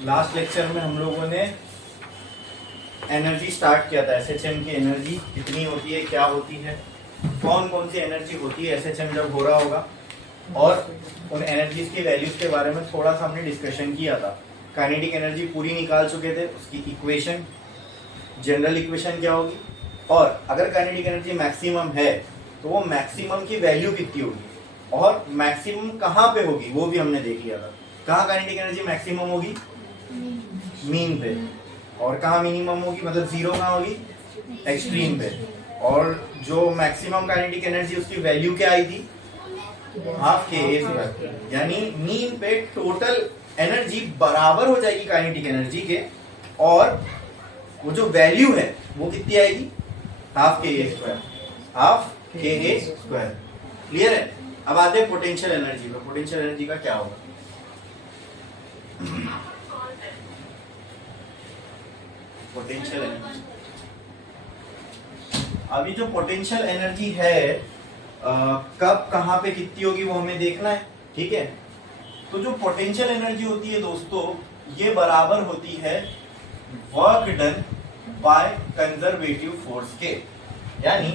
Last lecture में हम लोगों ने एनर्जी स्टार्ट किया था। एसएचएम की एनर्जी कितनी होती है, क्या होती है, कौन कौन सी एनर्जी होती है एसएचएम जब हो रहा होगा, और उन एनर्जीज की वैल्यूज के बारे में थोड़ा सा हमने डिस्कशन किया था। काइनेटिक एनर्जी पूरी निकाल चुके थे, उसकी इक्वेशन, जनरल इक्वेशन क्या होगी, और अगर काइनेटिक एनर्जी मैक्सिमम है तो वो मैक्सिमम की वैल्यू कितनी होगी, और मैक्सिमम कहाँ पे होगी वो भी हमने देख लिया था। कहाँ काइनेटिक एनर्जी मैक्सिमम होगी, मीन पे, और कहाँ मिनिमम होगी, मतलब जीरो कहाँ होगी, एक्सट्रीम पे। और जो मैक्सिमम काइनेटिक एनर्जी उसकी वैल्यू क्या आई थी, हाफ के ए स्क्वायर, यानी मीन पे टोटल एनर्जी बराबर हो जाएगी काइनेटिक एनर्जी के, और वो जो वैल्यू है वो कितनी आएगी, half k a square, half k a square. Clear है। अब आते हैं पोटेंशियल एनर्जी पे। पोटेंशियल एनर्जी का क्या होगा, पोटेंशियल एनर्जी, अभी जो पोटेंशियल एनर्जी है कब कहाँ पे कितनी होगी वो हमें देखना है। ठीक है, तो जो पोटेंशियल एनर्जी होती है दोस्तों, ये बराबर होती है work done by conservative force के। यानी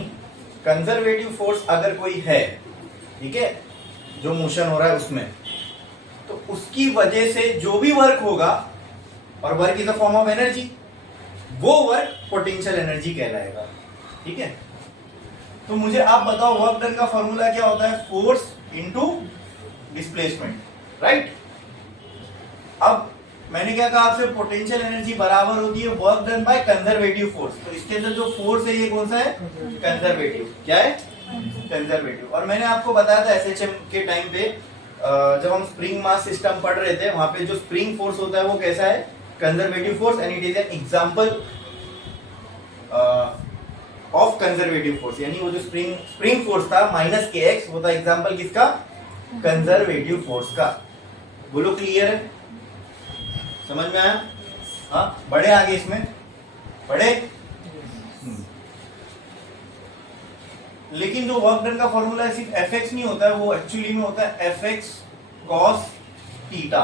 कंजर्वेटिव फोर्स अगर कोई है, ठीक है, जो मोशन हो रहा है उसमें, तो उसकी वजह से जो भी वर्क होगा, और work is a form of energy, वो वर्क पोटेंशियल एनर्जी कहलाएगा। ठीक है, तो मुझे आप बताओ वर्क डन का फॉर्मूला क्या होता है, फोर्स इनटू डिस्प्लेसमेंट, राइट। अब मैंने क्या कहा आपसे, पोटेंशियल एनर्जी बराबर होती है work done by conservative force. तो इसके अंदर जो फोर्स है ये कौन सा है, कंजर्वेटिव। क्या है, कंजर्वेटिव। और मैंने आपको बताया था एसएचएम के टाइम पे, जब हम स्प्रिंग मास सिस्टम पढ़ रहे थे, वहां पे जो स्प्रिंग फोर्स होता है वो कैसा है, conservative force, and it is an example of conservative force. यानी वो जो स्प्रिंग फोर्स था माइनस के एक्स, वो था एग्जांपल किसका, कंजर्वेटिव फोर्स का। बोलो क्लियर है, समझ में आया। हाँ, बढ़े आगे इसमें, बढ़े। लेकिन जो वर्क डन का फॉर्मूला है सिर्फ एफ एक्स नहीं होता है, वो एक्चुअली में होता है एफ एक्स कॉस थीटा।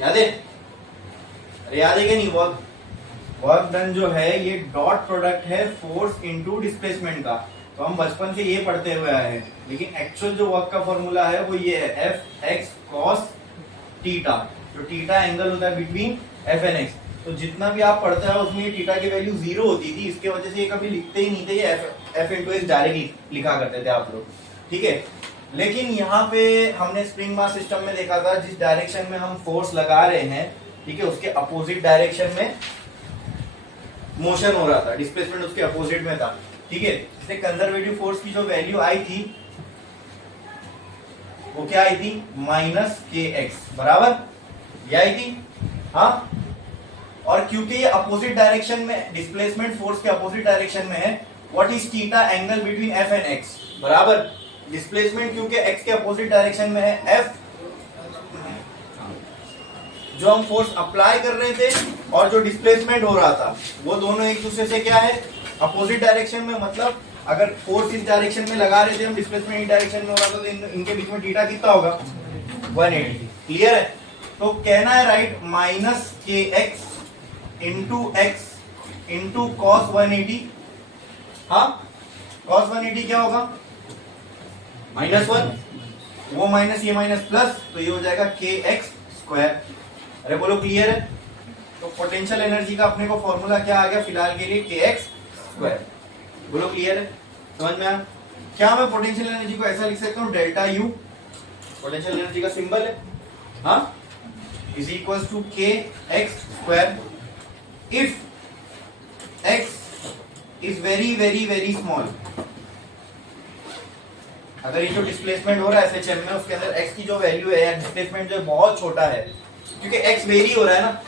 याद है, अरे याद है क्या नहीं, वर्क डन जो है ये डॉट प्रोडक्ट है फोर्स इनटू डिस्प्लेसमेंट का। तो हम बचपन से ये पढ़ते हुए आए हैं, लेकिन एक्चुअल जो वर्क का फॉर्मूला है वो ये है एफ एक्स कॉस थीटा। तो थीटा एंगल होता है बिटवीन एफ एंड एक्स। तो जितना भी आप पढ़ते हो उसमें ये थीटा की वैल्यू जीरो होती थी, इसके वजह से ये कभी लिखते ही नहीं थे, ये एफ इंटू एक्स डायरेक्ट लिखा करते थे आप लोग। ठीक है, लेकिन यहाँ पे हमने स्प्रिंग मास सिस्टम में देखा था, जिस डायरेक्शन में हम फोर्स लगा रहे हैं, ठीक है, उसके अपोजिट डायरेक्शन में मोशन हो रहा था, डिस्प्लेसमेंट उसके अपोजिट में था। ठीक है, इसलिए कंजर्वेटिव फोर्स की जो वैल्यू आई थी वो क्या आई थी, माइनस के एक्स बराबर, ये आई थी। हाँ, और क्योंकि ये अपोजिट डायरेक्शन में, डिस्प्लेसमेंट फोर्स के अपोजिट डायरेक्शन में है, what is theta, angle between F and x बराबर, डिस्प्लेसमेंट क्योंकि एक्स के अपोजिट डायरेक्शन में है, एफ जो हम फोर्स अप्लाई कर रहे थे और जो डिस्प्लेसमेंट हो रहा था, वो दोनों एक दूसरे से क्या है, अपोजिट डायरेक्शन में। मतलब अगर फोर्स इस डायरेक्शन में लगा रहे थे हम, डिस्प्लेसमेंट इस डायरेक्शन में हो रहा था, तो इनके बीच में थीटा कितना होगा, 180। क्लियर है। तो कहना है right, minus k x into cos 180। हाँ, कॉस 180 क्या होगा, -1, वो माइनस ये माइनस प्लस, तो ये हो जाएगा के एक्स स्क्वायर। अरे बोलो क्लियर है। तो पोटेंशियल एनर्जी का अपने को फॉर्मूला क्या आ गया फिलहाल के लिए, के एक्स स्क्वायर। बोलो क्लियर है, समझ में आया। क्या मैं पोटेंशियल एनर्जी को ऐसा लिख सकता हूँ, डेल्टा यू, पोटेंशियल एनर्जी का सिंबल है, हाँ, is equal to k x square if x is very very very small. अगर ये जो डिस्प्लेसमेंट हो रहा है एसएचएम में, उसके अंदर एक्स की जो वैल्यू है, डिस्प्लेसमेंट जो बहुत छोटा है, क्योंकि एक्स वेरी हो रहा है ना।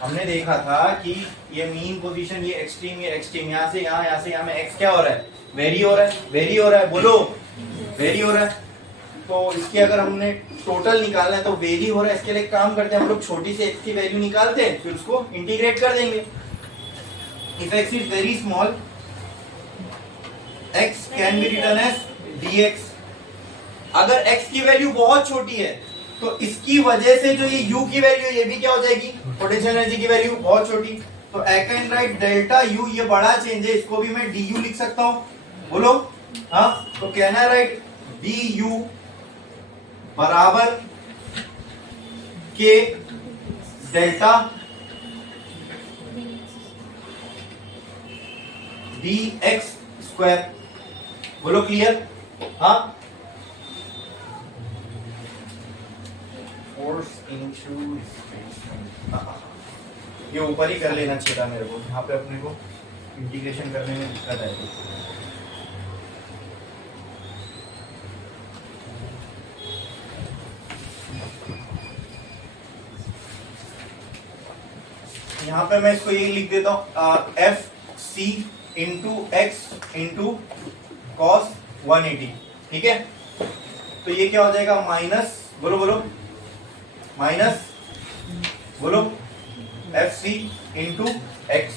हमने देखा था कि ये मीन पोजीशन, ये एक्सट्रीम, यहाँ से यहाँ में एक्स क्या हो रहा है, वेरी हो रहा है, वेरी हो रहा है, बोलो वेरी हो रहा है। तो इसकी अगर हमने टोटल निकालना है तो वेरी हो रहा है, इसके लिए काम करते हैं हम लोग, छोटी सी एक्स की वैल्यू निकालते हैं, फिर उसको इंटीग्रेट कर देंगे। If x is very small, x can be written as dx। अगर x की वैल्यू बहुत छोटी है तो इसकी वजह से जो ये U की वैल्यू ये भी क्या हो जाएगी, पोटेंशियल एनर्जी की वैल्यू बहुत छोटी। तो आई कैन राइट डेल्टा U, ये बड़ा चेंज है, इसको भी मैं du लिख सकता हूं, बोलो हाँ। तो कैन आई राइट du बराबर के डेल्टा dx स्क्वायर, बोलो क्लियर हाँ। फोर्स इनटू ये ऊपर ही कर लेना चाहिए था मेरे को, यहाँ पे अपने को इंटीग्रेशन करने में दिक्कत आएगी। यहाँ पे मैं इसको ये लिख देता हूँ F C into x into cos 180, ठीक है। तो ये क्या हो जाएगा माइनस, बोलो बोलो माइनस, बोलो एफ सी इंटू एक्स,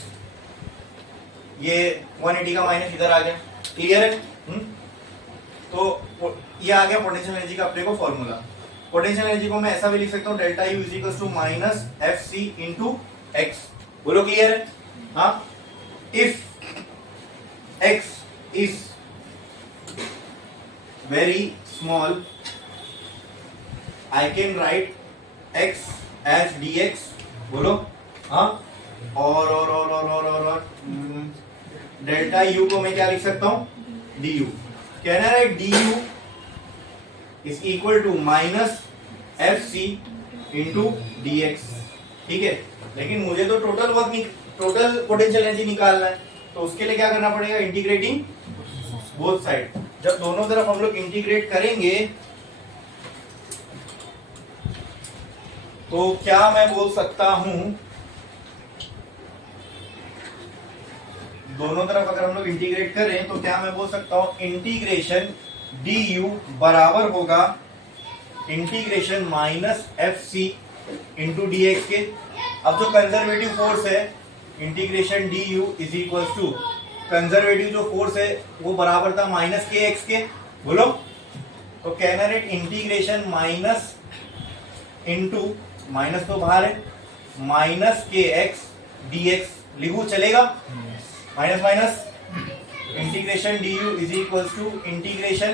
ये 180 का माइनस इधर आ गया, क्लियर है। तो ये आ गया पोटेंशियल एनर्जी का अपने को फॉर्मूला। पोटेंशियल एनर्जी को मैं ऐसा भी लिख सकता हूँ delta u is equal to minus F C into x, बोलो क्लियर है हाँ। If x is very small I can write x as dx, बोलो हाँ। और डेल्टा u को मैं क्या लिख सकता हूँ du, can I write du is equal to minus F C into dx, ठीक है। लेकिन मुझे तो टोटल पोटेंशियल एनर्जी निकालना है, तो उसके लिए क्या करना पड़ेगा, इंटीग्रेटिंग बोथ साइड। जब दोनों तरफ हम लोग इंटीग्रेट करेंगे तो क्या मैं बोल सकता हूं, दोनों तरफ अगर हम लोग इंटीग्रेट करें तो क्या मैं बोल सकता हूं इंटीग्रेशन du बराबर होगा integration minus F C into d x के। अब जो कंजर्वेटिव फोर्स है integration du is equal to conservative जो फोर्स है वो बराबर था माइनस के एक्स के, बोलो। तो can I right integration minus into minus तो बाहर है, minus k x d x लिखू चलेगा, minus minus integration d u is equal to integration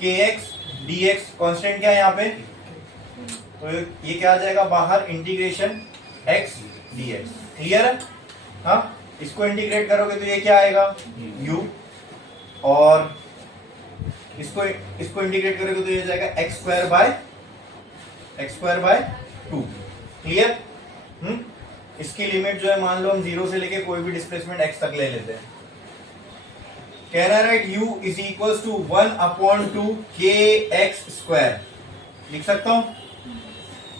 k x d x, constant क्या है यहाँ पे, तो ये क्या आ जाएगा बाहर integration x d x, clear है हाँ। इसको इंटीग्रेट करोगे तो ये क्या आएगा u, और इसको इंटीग्रेट करोगे तो ये जाएगा एक्स स्क्वायर बाय 2, क्लियर। इसकी लिमिट जो है मान लो हम 0 से लेके कोई भी डिस्प्लेसमेंट x तक ले लेते हैं। Can I write u is equal to 1/2 kx square, लिख सकता हूं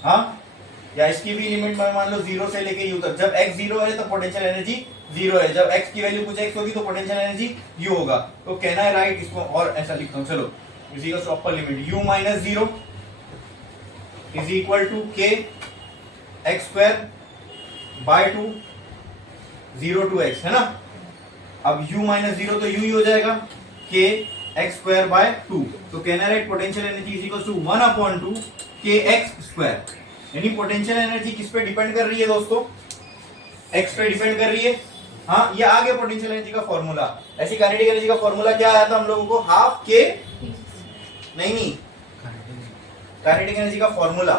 हाँ। या इसकी भी लिमिट मैं मान लो 0 से लेके u तक, जब x 0 है तो पोटेंशियल एनर्जी 0 है, जब x की वैल्यू कुछ x होगी तो पोटेंशियल एनर्जी u होगा। तो कैन आई राइट इसको और ऐसा लिखता हूं, चलो is equal to upper limit u minus 0 is equal to k x square by 2 0 to x, है ना। अब u माइनस 0 तो u ही हो जाएगा के एक्स स्क्वायर बाय 2। तो can I write potential energy is equal to 1/2 k x square, यानी potential energy किस पे डिपेंड कर रही है दोस्तों, x पे डिपेंड कर रही है हाँ। ये आ गया पोटेंशियल एनर्जी का फॉर्मूला। ऐसी काइनेटिक एनर्जी का फॉर्मूला क्या आया था हम लोगों को, हाफ के नहीं काइनेटिक एनर्जी का फॉर्मूला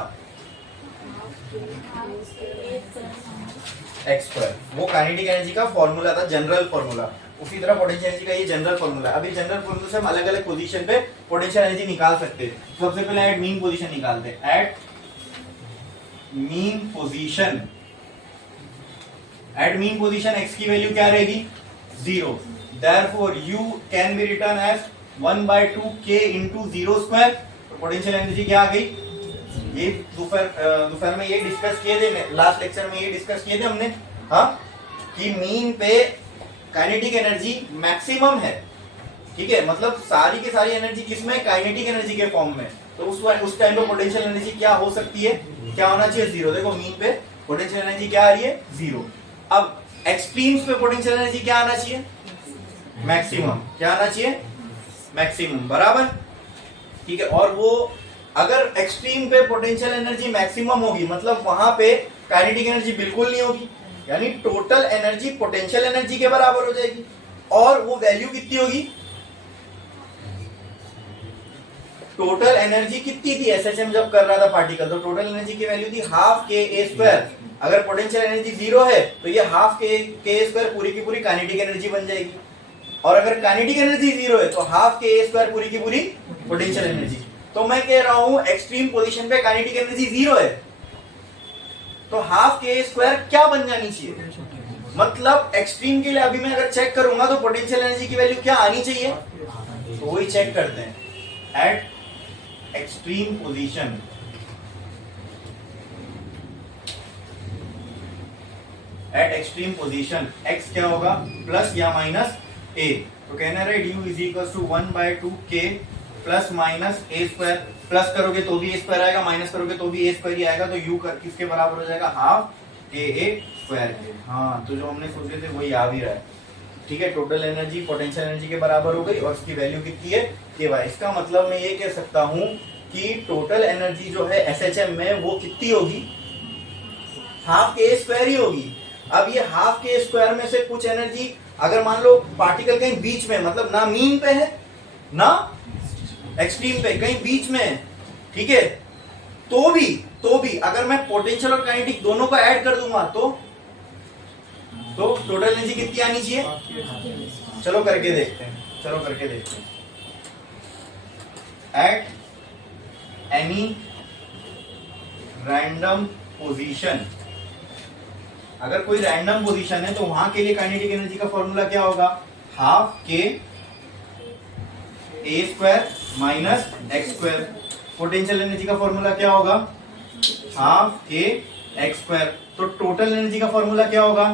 एक्स स्क्वायर, वो काइनेटिक एनर्जी का फॉर्मूला था, जनरल फॉर्मूला। उसी तरह पोटेंशियल एनर्जी का ये जनरल फॉर्मूला है। अभी जनरल फॉर्मूला से हम अलग अलग पोजीशन पे पोटेंशियल एनर्जी निकाल सकते हैं। सबसे पहले एट मीन पोजीशन निकालते हैं, एट मीन पोजीशन x की वैल्यू क्या रहेगी 0, therefore u can be written as 1/2 k into 0 square. Potential energy क्या आ गई, ये दोपहर में ये डिस्कस किए थे, लास्ट लेक्चर में ये डिस्कस किए थे हमने हाँ, कि मीन पे काइनेटिक एनर्जी मैक्सिमम है, ठीक है। मतलब सारी की सारी एनर्जी किसमें, काइनेटिक एनर्जी के फॉर्म में। तो उस टाइम पे पोटेंशियल एनर्जी क्या हो सकती है, क्या होना चाहिए 0। देखो मीन पे पोटेंशियल एनर्जी क्या आ रही है 0। अब एक्सट्रीम्स पे पोटेंशियल एनर्जी क्या आना चाहिए, मैक्सिमम। क्या आना चाहिए, मैक्सिमम, बराबर, ठीक है। और वो अगर एक्सट्रीम पे पोटेंशियल एनर्जी मैक्सिमम होगी मतलब वहां पे काइनेटिक एनर्जी बिल्कुल नहीं होगी, यानी टोटल एनर्जी पोटेंशियल एनर्जी के बराबर हो जाएगी। और वो वैल्यू कितनी होगी, टोटल एनर्जी कितनी थी एसएचएम जब कर रहा था पार्टिकल, तो टोटल एनर्जी की वैल्यू थी हाफ के ए स्क्वायर। अगर पोटेंशियल एनर्जी जीरो है तो ये हाफ के स्क्वायर पूरी की पूरी काइनेटिक एनर्जी बन जाएगी, और अगर काइनेटिक एनर्जी जीरो है तो हाफ के ए स्क्वायर पूरी की पूरी पोटेंशियल एनर्जी। तो मैं कह रहा हूं एक्सट्रीम पोजीशन पे काइनेटिक एनर्जी जीरो है तो हाफ के स्क्वायर क्या बन जानी चाहिए, मतलब एक्सट्रीम के लिए अभी मैं अगर चेक करूंगा तो पोटेंशियल एनर्जी की वैल्यू क्या आनी चाहिए, तो वही चेक करते हैं। एट एक्सट्रीम पोजीशन x क्या होगा, प्लस या माइनस a, तो कहना है u is equal to 1/2 k plus minus a square, plus करोगे तो भी a स्क्वायर आएगा, माइनस करोगे तो भी a स्क्वायर ही आएगा, तो u किसके बराबर हो जाएगा, हाफ के a स्क्वायर के। हाँ, तो जो हमने सोचे थे वही आ भी रहा है, ठीक है। टोटल एनर्जी पोटेंशियल एनर्जी के बराबर हो गई और इसकी वैल्यू कितनी है, k/। इसका मतलब मैं ये कह सकता हूं कि टोटल एनर्जी जो है एसएचएम में वो कितनी होगी, हाफ के स्क्वायर ही होगी। अब ये हाफ के स्क्वायर में से कुछ एनर्जी अगर मान लो पार्टिकल कहीं बीच में, मतलब ना मीन पे है ना एक्सट्रीम पे, कहीं बीच में है, ठीक है, तो भी अगर मैं पोटेंशियल और काइनेटिक दोनों को ऐड कर दूंगा तो टोटल एनर्जी कितनी आनी चाहिए, चलो करके देखते हैं। एट एनी रैंडम पोजीशन, अगर कोई रैंडम पोजीशन है तो वहां के लिए काइनेटिक एनर्जी का फॉर्मूला क्या होगा, half k a square minus x square. Potential energy का फॉर्मूला क्या होगा, हाफ के एक्स स्क्वायर। तो टोटल एनर्जी का फॉर्मूला क्या होगा,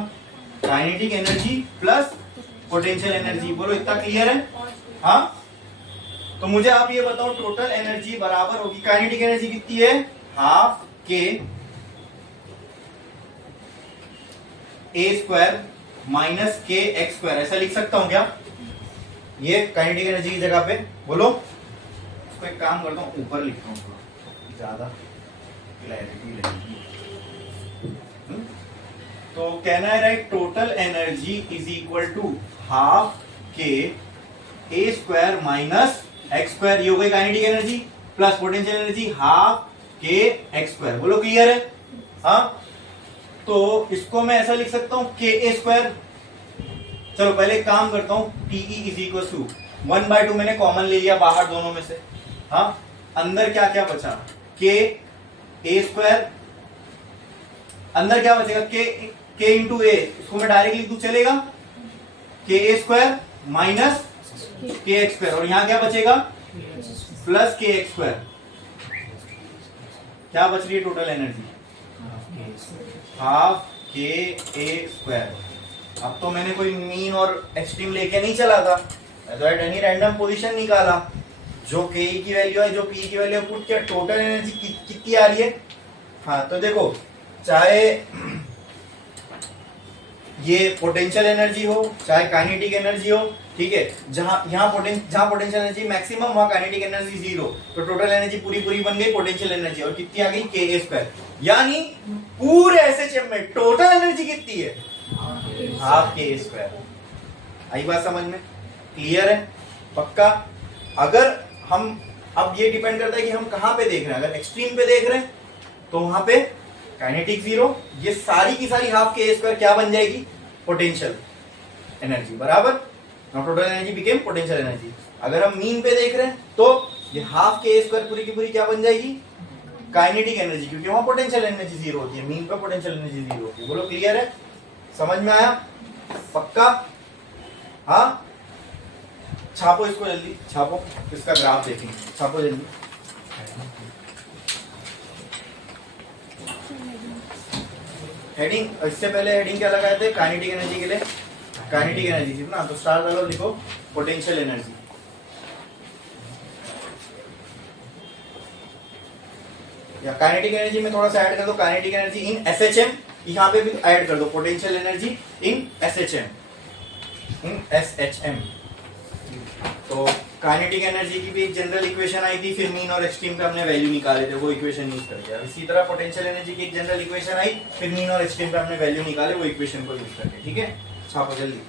kinetic energy plus potential energy. बोलो इतना क्लियर है, हाँ। तो मुझे आप ये बताओ टोटल एनर्जी बराबर होगी, काइनेटिक एनर्जी कितनी है, half k a square minus k x square, ऐसा लिख सकता हूं क्या, ये काइनेटिक एनर्जी की जगह पे। बोलो, इसको एक काम करता हूं ऊपर लिखता हूं ज्यादा क्लैरिटी लगेगी। तो कहना है right, total energy is equal to half k a square minus x square, ये हो गई kinetic energy, plus potential energy half k x square. बोलो क्लियर है, हाँ। तो इसको मैं ऐसा लिख सकता हूं के ए स्क्वायर। चलो पहले एक काम करता हूं, टीई इज इक्वल टू 1/2 मैंने कॉमन ले लिया बाहर दोनों में से, हाँ। अंदर क्या क्या बचा, के ए स्क्वायर, अंदर क्या बचेगा, के इंटू ए, इसको मैं डायरेक्ट लिख दूं चलेगा, के a square minus k x square, और यहां क्या बचेगा, प्लस के एक्स स्क्वायर। क्या बच रही है total energy, half k a square. अब तो मैंने कोई मीन और एक्सट्रीम लेके नहीं चला था, तो एट एनी रैंडम पोजीशन निकाला, जो के की वैल्यू है, जो पी की वैल्यू पुट किया, टोटल एनर्जी कितनी आ रही है। हाँ, तो देखो, चाहे ये पोटेंशियल एनर्जी हो चाहे काइनेटिक एनर्जी हो, ठीक है, जहां पोटेंशियल एनर्जी मैक्सिमम वहां काइनेटिक एनर्जी जीरो, तो टोटल एनर्जी पूरी बन गई पोटेंशियल एनर्जी, और कितनी आ गई, के ए स्क्वायर। यानी पूरे एसएचएम में टोटल एनर्जी कितनी है, हाफ के ए स्क्वायर। आई बात समझ में, क्लियर है, पक्का। अगर हम, अब ये डिपेंड करता है कि हम कहां पे देख रहे हैं, अगर एक्सट्रीम पे देख रहे हैं तो वहां पे काइनेटिक जीरो, ये सारी की सारी हाफ के ए स्क्वायर क्या बन जाएगी, पोटेंशियल एनर्जी, बराबर। Total energy became potential energy. अगर हम मीन पे देख रहे हैं तो ये हाफ के ए स्क्वायर पूरी की पूरी क्या बन जाएगी, काइनेटिक एनर्जी, क्योंकि वहां पोटेंशियल एनर्जी जीरो होती है, मीन पे पोटेंशियल एनर्जी जीरो होती है। बोलो क्लियर है, समझ में आया, पक्का, हाँ। छापो इसको जल्दी, छापो, इसका ग्राफ देखेंगे, छापो जल्दी। हेडिंग, इससे पहले हेडिंग क्या लगाए थे, काइनेटिक एनर्जी के लिए, काइनेटिक एनर्जी थी ना, तो स्टार डालो, लिखो पोटेंशियल एनर्जी। या काइनेटिक एनर्जी में थोड़ा सा ऐड कर दो, काइनेटिक एनर्जी इन एसएचएम, यहां पे भी ऐड कर दो पोटेंशियल एनर्जी इन एसएचएम, तो काइनेटिक एनर्जी की भी एक जनरल इक्वेशन आई थी, फिर मीन और एक्सट्रीम पे हमने वैल्यू निकाले थे, वो इक्वेशन यूज करके। अब इसी तरह पोटेंशियल एनर्जी की एक जनरल इक्वेशन आई, फिर मीन और एक्सट्रीम पे हमने वैल्यू निकाले, वो इक्वेशन को यूज करके। ठीक है, छापो जल्दी।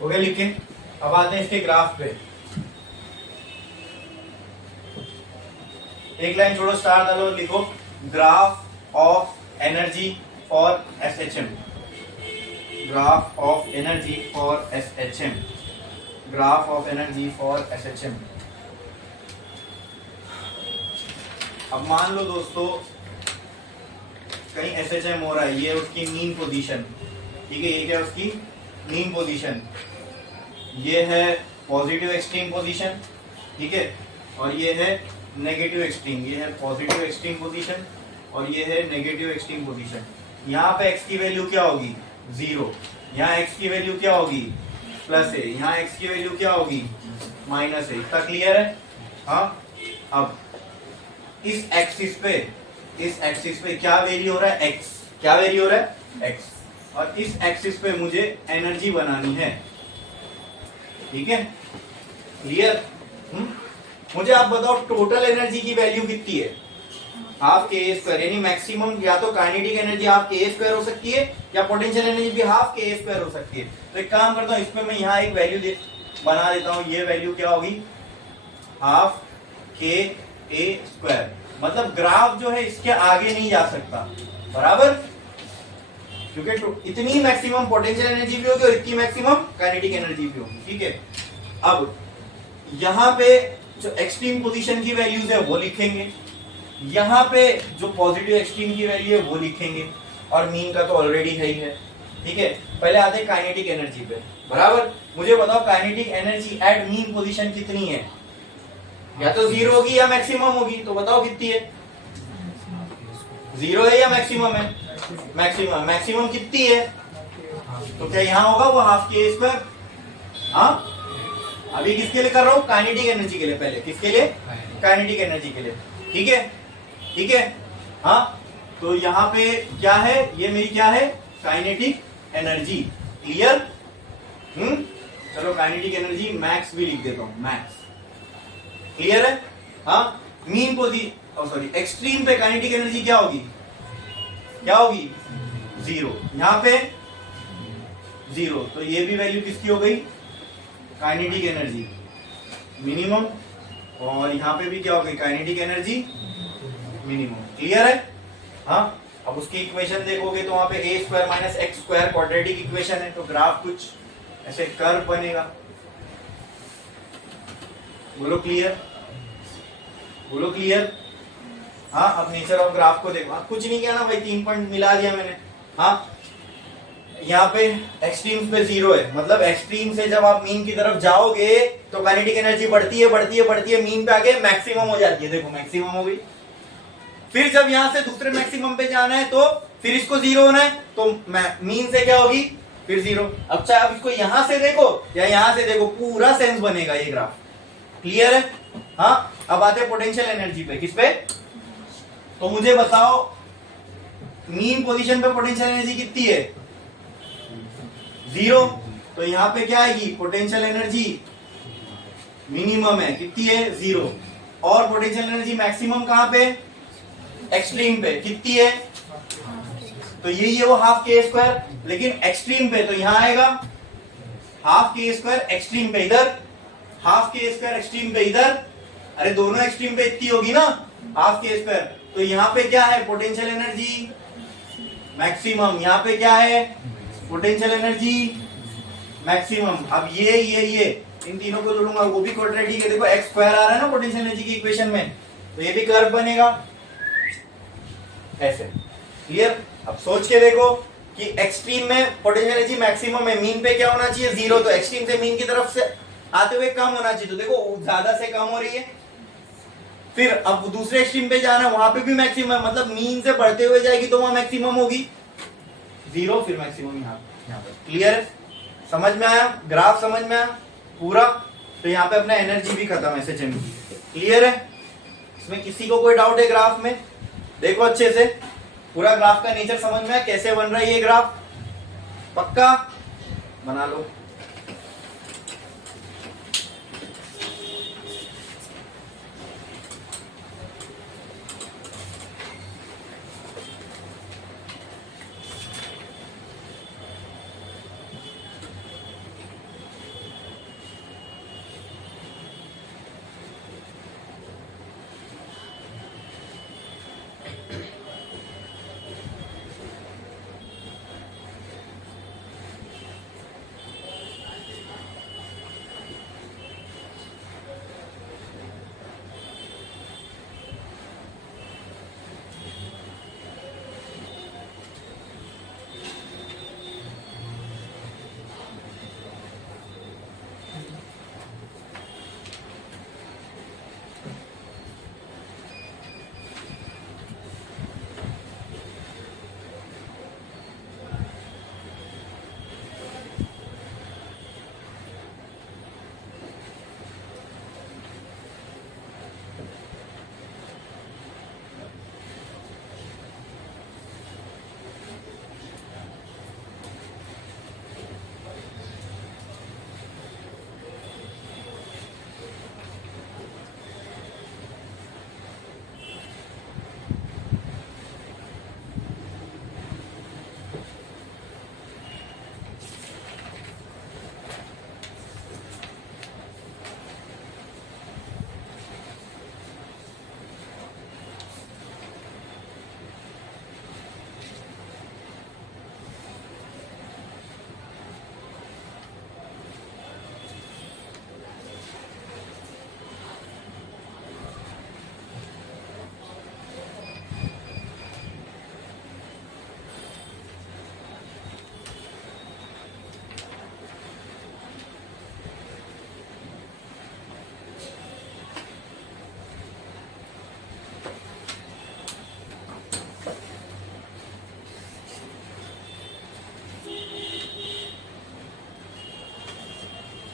हो गया लिख के। अब आते हैं इसके ग्राफ पे। एक लाइन छोड़ो, स्टार डालो, लिखो graph of energy for SHM. Graph of energy for SHM. Graph of energy for SHM. अब मान लो दोस्तों कहीं एसएचएम हो रहा है, ये उसकी मीन पोजीशन, ठीक है, ये क्या उसकी मीन पोजीशन, ये है पॉजिटिव एक्सट्रीम पोजीशन, ठीक है, और ये है नेगेटिव एक्सट्रीम, ये है पॉजिटिव एक्सट्रीम पोजीशन और ये है नेगेटिव एक्सट्रीम पोजीशन। यहाँ पे x की वैल्यू क्या होगी 0, यहाँ x की वैल्यू क्या होगी प्लस ए, यहाँ x की वैल्यू क्या होगी माइनस ए। इतना क्लियर है? हाँ, अब इस एक्सिस पे क्या वेरी हो रहा है x, क्या वेरी हो रहा है x, और इस एक्सिस पे मुझे एनर्जी बनानी है, ठीक है, क्लियर? मुझे आप बताओ टोटल एनर्जी की वैल्यू कितनी है, हाफ के ए स्क्वायर, यानी मैक्सिमम या तो kinetic energy half k a square हो सकती है या पोटेंशियल एनर्जी भी हाफ के ए स्क्वायर हो सकती है। तो एक काम करता हूं, इसमें मैं यहाँ एक वैल्यू बना देता हूं, ये वैल्यू क्या होगी हाफ के ए स्क्वायर। मतलब ग्राफ जो है इसके आगे नहीं जा सकता, बराबर, क्योंकि इतनी मैक्सिमम पोटेंशियल एनर्जी भी होगी और इतनी मैक्सिमम काइनेटिक एनर्जी भी होगी, ठीक है। अब यहां पे जो एक्सट्रीम पोजीशन की वैल्यूज है वो लिखेंगे, यहां पे जो पॉजिटिव एक्सट्रीम की वैल्यू है वो लिखेंगे, और मीन का तो ऑलरेडी है ही है, ठीक है। पहले आते हैं काइनेटिक एनर्जी पे, बराबर। मुझे बताओ kinetic energy at mean position कितनी है, या तो जीरो होगी या मैक्सिमम होगी, तो बताओ कितनी है, जीरो है या मैक्सिमम है, मैक्सिमम, मैक्सिमम कितनी है, तो क्या यहां होगा वो हाफ के स्क्वायर। हाँ, अभी किसके लिए कर रहा हूं, काइनेटिक एनर्जी के लिए, पहले किसके लिए, काइनेटिक एनर्जी के लिए, ठीक है, ठीक है। हाँ, तो यहाँ पे क्या है, ये मेरी क्या है, काइनेटिक एनर्जी, क्लियर। चलो काइनेटिक एनर्जी मैक्स भी लिख देता हूं, मैक्स, क्लियर है। हाँ, मीन पोजीशन, सॉरी एक्सट्रीम पे काइनेटिक एनर्जी क्या होगी, क्या होगी, जीरो, यहां पे जीरो, तो ये भी वैल्यू किसकी हो गई, काइनेटिक एनर्जी मिनिमम, और यहां पे भी क्या हो गई, काइनेटिक एनर्जी मिनिमम, क्लियर है। हाँ, अब उसकी इक्वेशन देखोगे तो वहां पे a square minus x square quadratic equation है, तो ग्राफ कुछ ऐसे कर्व बनेगा, बोलो क्लियर, बोलो क्लियर। हाँ, अब नेचर ऑफ ग्राफ को देखो, कुछ नहीं किया ना भाई, 3 पॉइंट मिला दिया मैंने। हाँ, यहाँ पे एक्सट्रीम पे जीरो है, मतलब एक्सट्रीम से जब आप मीन की तरफ जाओगे तो काइनेटिक एनर्जी बढ़ती है बढ़ती है बढ़ती है, मीन पे आके मैक्सिमम हो जाती है, देखो मैक्सिमम हो गई। फिर जब यहां से दूसरे मैक्सिमम पे जाना है तो फिर इसको जीरो होना है, तो मीन से क्या होगी, फिर जीरो। अब चाहे आप इसको यहां से देखो या यहां से देखो, पूरा सेंस बनेगा ये ग्राफ, क्लियर है। हाँ, अब आते हैं पोटेंशियल एनर्जी पे, किस पे, तो मुझे बताओ मीन पोजीशन पे पोटेंशियल एनर्जी कितनी है, जीरो, तो यहां पे क्या आएगी, पोटेंशियल एनर्जी मिनिमम है, कितनी है, जीरो, और पोटेंशियल एनर्जी मैक्सिमम कहां पे, एक्सट्रीम पे, कितनी है, तो यही है वो हाफ के स्क्वायर, लेकिन एक्सट्रीम पे तो यहां आएगा हाफ के स्क्वायर, एक्सट्रीम पे इधर, हाफ के स्क्वायर एक्सट्रीम पे इधर, अरे दोनों एक्सट्रीम पे इतनी होगी ना, हाफ के स्क्वायर, तो यहां पे क्या है, पोटेंशियल एनर्जी मैक्सिमम, यहां पे क्या है, पोटेंशियल एनर्जी मैक्सिमम। अब ये इन तीनों को जोड़ूंगा, वो भी क्वाड्रेटिक है, देखो एक्स स्क्वायर आ रहा है ना पोटेंशियल एनर्जी की इक्वेशन में, तो ये भी कर्व बनेगा ऐसे, क्लियर। अब सोच के देखो कि एक्सट्रीम में पोटेंशियल एनर्जी मैक्सिमम है, मीन पे क्या होना चाहिए, जीरो, तो एक्सट्रीम से मीन की तरफ से आते हुए कम होना चाहिए, तो देखो ज्यादा से कम हो रही है। फिर अब दूसरे एक्सट्रीम पे जाना है, वहां पे भी मैक्सिमम है, मतलब मीन से बढ़ते हुए जाएगी तो वहां मैक्सिमम होगी, जीरो, फिर मैक्सिमम यहाँ पे, क्लियर है, समझ में आया, ग्राफ समझ में आया पूरा। तो यहाँ पे अपना एनर्जी भी खत्म है, SHM की, क्लियर है। इसमें किसी को कोई डाउट है ग्राफ में, देखो अच्छे से पूरा ग्राफ का नेचर समझ में आया, कैसे बन रहा है ये ग्राफ, पक्का बना लो।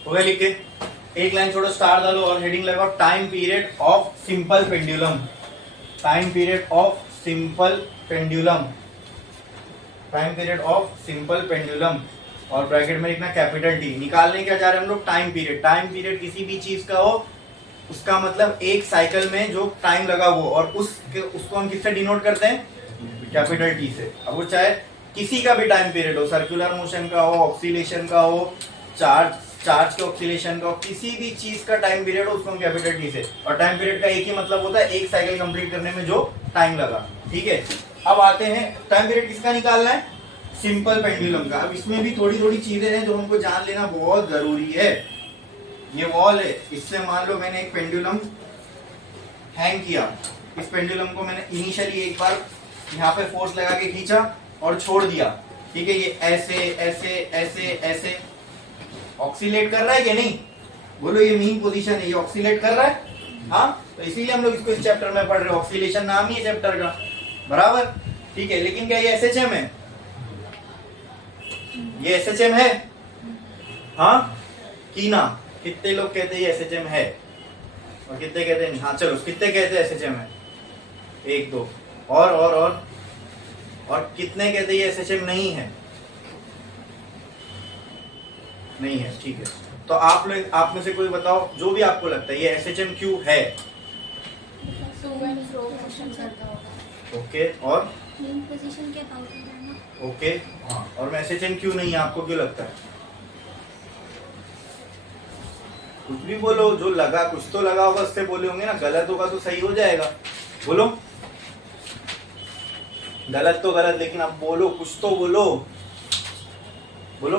हो गया लिख के? एक लाइन छोड़ो, स्टार डालो और हेडिंग लगाओ time period of simple pendulum. Time period of simple pendulum, time period of simple pendulum, और ब्रैकेट में लिखना कैपिटल टी। निकालने क्या जा रहे हैं हम लोग? Time period. टाइम पीरियड किसी भी चीज का हो, उसका मतलब एक साइकिल में जो टाइम लगा वो, और उसको हम किससे डिनोट करते हैं? कैपिटल टी से। अब वो चाहे किसी का भी टाइम पीरियड हो, सर्कुलर मोशन का हो, ऑक्सीलेशन का हो, चार्ज के ऑक्सीलेशन का हो, किसी भी चीज का टाइम पीरियड हो उसको हम कैपिटल टी से। और टाइम पीरियड का एक ही मतलब होता है, एक साइकिल कंप्लीट करने में जो टाइम लगा। ठीक है, अब आते हैं टाइम पीरियड किसका निकालना है? सिंपल पेंडुलम का। अब इसमें भी थोड़ी थोड़ी चीजें हैं जो हमको जान लेना बहुत जरूरी है। ये वॉल है, इससे मान लो मैंने एक पेंडुलम हैंग किया। इस पेंडुलम को मैंने इनिशियली एक बार यहाँ पे फोर्स लगा के खींचा और छोड़ दिया। ठीक है, ये ऐसे ऐसे ऐसे ऐसे ऑक्सीलेट कर रहा है कि नहीं? बोलो, ये मीन पोजीशन है, ये ऑक्सीलेट कर रहा है। हाँ, तो इसीलिए हम लोग इसको इस चैप्टर में पढ़ रहे हैं, ऑक्सीलेशन नाम ही है चैप्टर का, बराबर। ठीक है, लेकिन क्या ये एसएचएम है? ये एसएचएम है? हाँ कि ना? कितने लोग कहते हैं ये एसएचएम है और कितने कहते हैं नहीं? हाँ चलो, कितने कहते हैं एसएचएम है? एक दो और कितने कहते हैं ये एसएचएम नहीं है? नहीं है। ठीक है, तो आप में से कोई बताओ जो भी आपको लगता है ये एसएचएम क्यों है? ओके, और पोजीशन के अबाउट करना। ओके, हाँ, और एसएचएम क्यों नहीं है? आपको क्यों लगता है? कुछ भी बोलो, जो लगा, कुछ तो लगा होगा उससे बोले होंगे ना। गलत होगा तो सही हो जाएगा। बोलो, गलत तो गलत, लेकिन आप बोलो, कुछ तो बोलो। बोलो।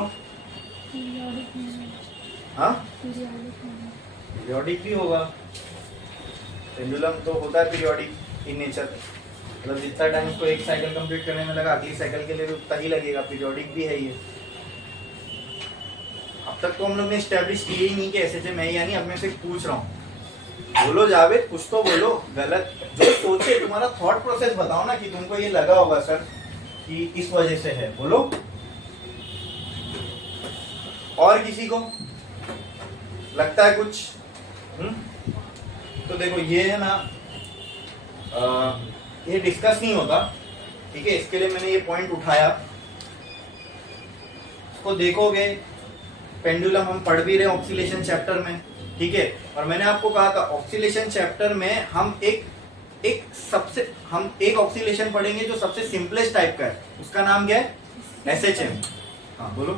हाँ, पीरियोडिक भी होगा। पेंडुलम तो होता है पीरियोडिक इन नेचर, मतलब जितना टाइम उसको एक साइकिल कंप्लीट करने में लगा, अगली साइकिल के लिए भी उतना ही लगेगा। पीरियोडिक भी है ये। अब तक तो हम लोग ने एस्टैब्लिश किया ही नहीं कि एसएचएम है या नहीं। अब मैं से पूछ रहा हूँ, बोलो जावेद, कुछ तो बोलो। गलत जो सोचे, तुम्हारा थॉट प्रोसेस बताओ ना कि तुमको ये लगा होगा सर कि इस वजह से है। बोलो। और किसी को लगता है कुछ? तो देखो, ये है ना, ये डिस्कस नहीं होता। ठीक है, इसके लिए मैंने ये पॉइंट उठाया। इसको देखोगे, पेंडुलम हम पढ़ भी रहे ऑक्सीलेशन चैप्टर में। ठीक है, और मैंने आपको कहा था ऑक्सीलेशन चैप्टर में हम हम एक ऑक्सीलेशन पढ़ेंगे जो सबसे सिंपलेस्ट टाइप का है। उसका नाम क्या है? एसएचएम। हाँ बोलो।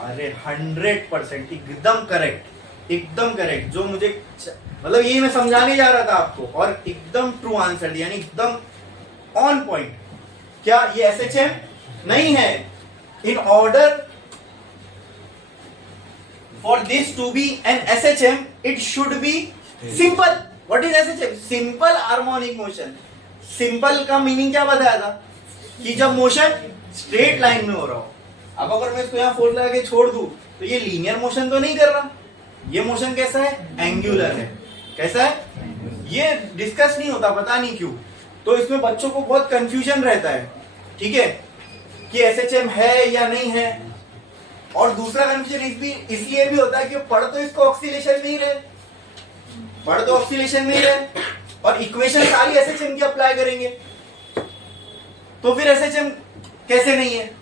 अरे 100% एकदम करेक्ट, एकदम करेक्ट। जो मुझे मतलब यही मैं समझाने जा रहा था आपको, और एकदम ट्रू आंसर दिया, यानी एकदम ऑन पॉइंट। क्या ये एसएचएम नहीं है? In order for this to be an SHM, it should be simple. What is SHM? Simple harmonic motion. Simple का मीनिंग क्या बताया था? कि जब मोशन स्ट्रेट लाइन में हो रहा हो। अब अगर मैं इसको यहाँ फोर्स लगा के छोड़ दूं तो ये लीनियर मोशन तो नहीं कर रहा। ये मोशन कैसा है? एंगुलर है। कैसा है? ये डिस्कस नहीं होता, पता नहीं क्यों। तो इसमें बच्चों को बहुत कंफ्यूजन रहता है। ठीक है, कि एसएचएम है या नहीं है। और दूसरा कंफ्यूजन इसलिए भी होता है कि पढ़ तो इसको ऑक्सीलेशन में ही रहे, पढ़ तो ऑक्सीलेशन में ही रहे, और इक्वेशन सारी एसएचएम की अप्लाई करेंगे, तो फिर एसएचएम कैसे नहीं है